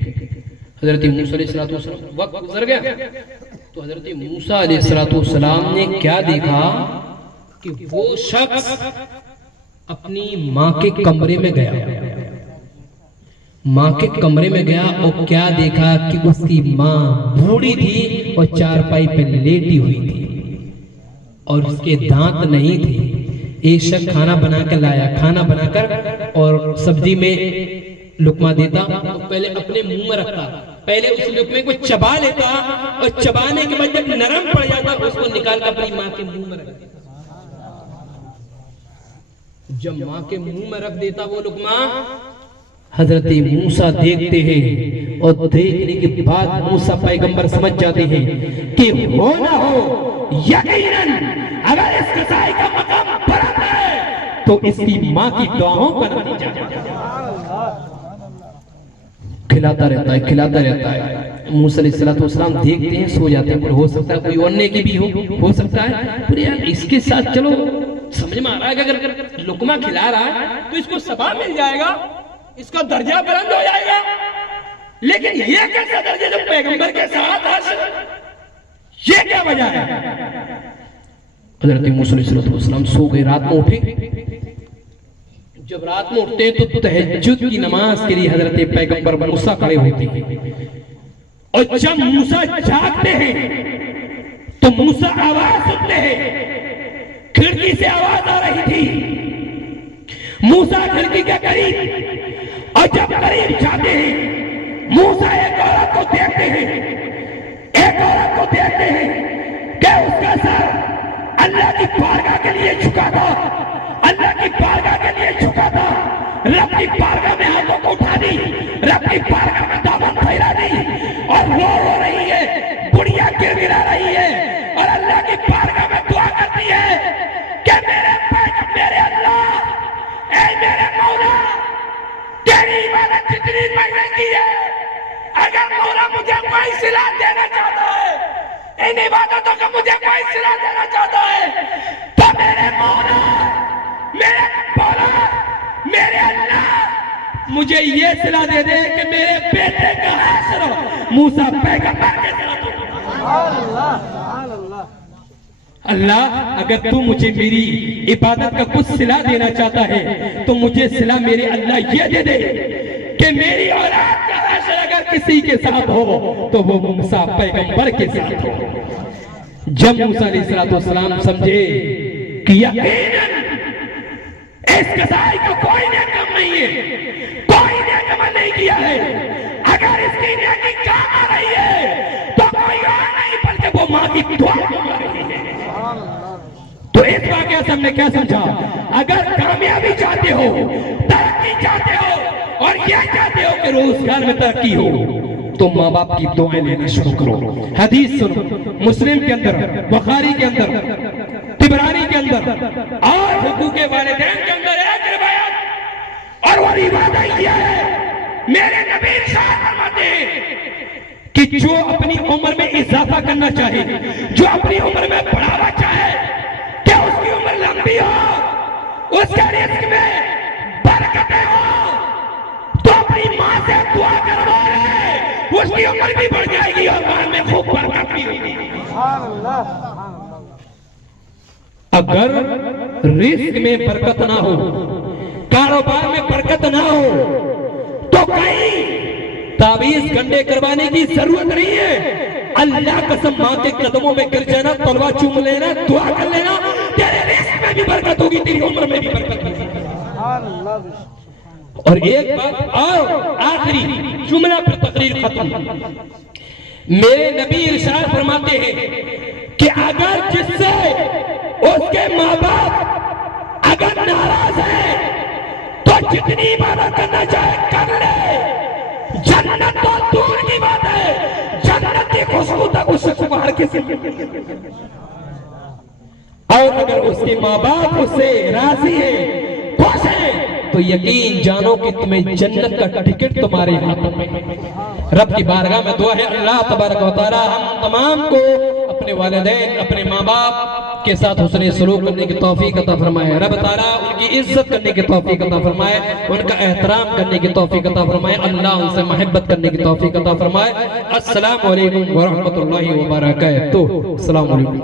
हजरत मूसा अलैहिस्सलाम वक्त गुजर गया तो हजरत मूसा अलैहिस्सलाम ने क्या देखा कि वो शख्स अपनी माँ के कमरे में गया, माँ के कमरे में गया और क्या देखा कि उसकी माँ बूढ़ी थी और चारपाई पे लेटी हुई थी और उसके दांत नहीं थे। एक शख्स खाना बना कर लाया, खाना बनाकर और सब्जी में लुकमा देता तो पहले अपने मुंह में रखता, पहले उस लुकमे को चबा लेता और चबाने के बाद जब नरम पड़ जाता उसको निकाल कर अपनी माँ के मुंह में रख देता। जब माँ के मुंह में रख देता वो लुकमा, हजरत मूसा देखते हैं और देखने के बाद मूसा पैगंबर समझ जाते हैं कि हो ना हो यकीनन अगर इस कसाई का मकाम बुलंद है तो इसकी माँ की दुआओं पर नतीजा खिलाता रहता है। मूसा अलैहिस्सलाम देखते हैं, सो जाते हैं। हो सकता है कोई और नेकी भी हो सकता है। फिर यार इसके साथ चलो समझ में आ रहा है कि अगर लुकमा खिला रहा है तो इसको सवाब मिल जाएगा, इसका दर्जा बुलंद हो जाएगा। लेकिन ये कैसा दर्जा जो पैगंबर के साथ हासिल, ये क्या वजह है? हजरत मूसा अलैहिस्सलाम सो गए, रात में उठे। जब रात में उठते हैं तो तहज्जुद की नमाज के लिए हजरत पैगंबर मूसा खड़े होते हैं, और जब मूसा जागते हैं तो मूसा आवाज सुनते हैं। खिड़की से आवाज आ रही थी, मूसा खिड़की के करीब, और जब करीब जाते हैं मूसा एक औरत को देखते हैं, एक औरत को देखते हैं कि उसका सर अल्लाह की बारगाह के लिए झुका था, अल्लाह की बारगाह के लिए झुका था। रब की बारगाह में हाथों को उठा दी, रब की बारगाह में दामन फैला दी, और रो रही है, बुढ़िया गिड़गिड़ा रही है, और अल्लाह की बारगाह में दुआ करती है कि मेरे अल्लाह, ऐ मेरे मौला, तेरी इबादत जितनी मैंने की है, अगर मौला मुझे कोई सिला देना चाहता है, इन इबादतों का मुझे कोई सिला देना चाहता है, तो मेरे मौला, मेरे मौला, मेरे अल्लाह मुझे ये सिला दे दे कि मेरे बेटे का हश्र मूसा पैगंबर के साथ हो। अल्लाह, अगर तू मुझे मेरी इबादत का कुछ सिला देना चाहता है तो मुझे सिला मेरे अल्लाह ये दे दे कि मेरी औलाद का हश्र अगर किसी के साथ हो तो वो मूसा पैगंबर के साथ हो। जब मूसा अलैहिस्सलाम समझे कि यकीनन इस कसाई को कोई नेकम नहीं है, कोई नेकम नहीं किया है, अगर इसकी नेकी काम आ रही है तो कोई और नहीं बल्कि वो मां की दुआ आ रही है। तो इस वाकया से हमने क्या समझा, अगर कामयाबी चाहते हो, तरक्की चाहते हो, और ये चाहते हो कि रोजगार में तरक्की हो, तो माँ बाप की दुआएं लेना शुरू करो। हदीस सुनो, मुस्लिम के अंदर, बुखारी के अंदर, तिबरानी के अंदर और हुकूके वालिदैन के अंदर एक रिवायत, और वो रिवायत किया है, मेरे नबी इरशाद फरमाते हैं कि जो अपनी उम्र में इजाफा करना चाहे, जो अपनी उम्र में बढ़ावा चाहे, क्या उसकी उम्र लंबी हो, उसके रिस्क में बरकतें हो, तो अपनी मां से दुआ करवाए, उसकी उम्र भी बढ़ जाएगी और बाद में खूब बरकत भी होगी। अगर रिस्क में बरकत ना हो, कारोबार में बरकत ना हो, तो कहीं तावीज गंडे करवाने की जरूरत नहीं है। अल्लाह कसम मां के कदमों में गिर जाना, तलवा चूम लेना, दुआ कर लेना, तेरे रिस्क में भी बरकत होगी, तेरी उम्र में भी बरकत होगी। और एक बात और आखिरी जुमला पर तकरीर खत्म। मेरे नबी इरशाद फरमाते हैं कि अगर जिससे उसके माँ बाप अगर नाराज है तो जितनी इबादत करना चाहे कर ले, जन्नत तो दूर की बात है, जन्नत की खुशबू तक उससे बाहर किसी। और अगर उसके माँ बाप उससे राजी है, खुश है, तो यकीन जानो कि तुम्हें जन्नत का टिकट तुम्हारे हाथों में है। रब की बारगाह में दुआ है, अल्लाह तबारक व तआला हम तमाम को अपने वालिदैन, अपने माँ बाप के साथ हुस्न सलूक करने की तौफीक अता फरमाए। रब ताला उनकी इज्जत करने की तौफीक अता फरमाए, उनका एहतराम करने की तौफीक अता फरमाए, अल्लाह उनसे मोहब्बत करने की तौफीक अता फरमाए। अस्सलामु अलैकुम व रहमतुल्लाहि व बरकातुहू। अस्सलामु अलैकुम।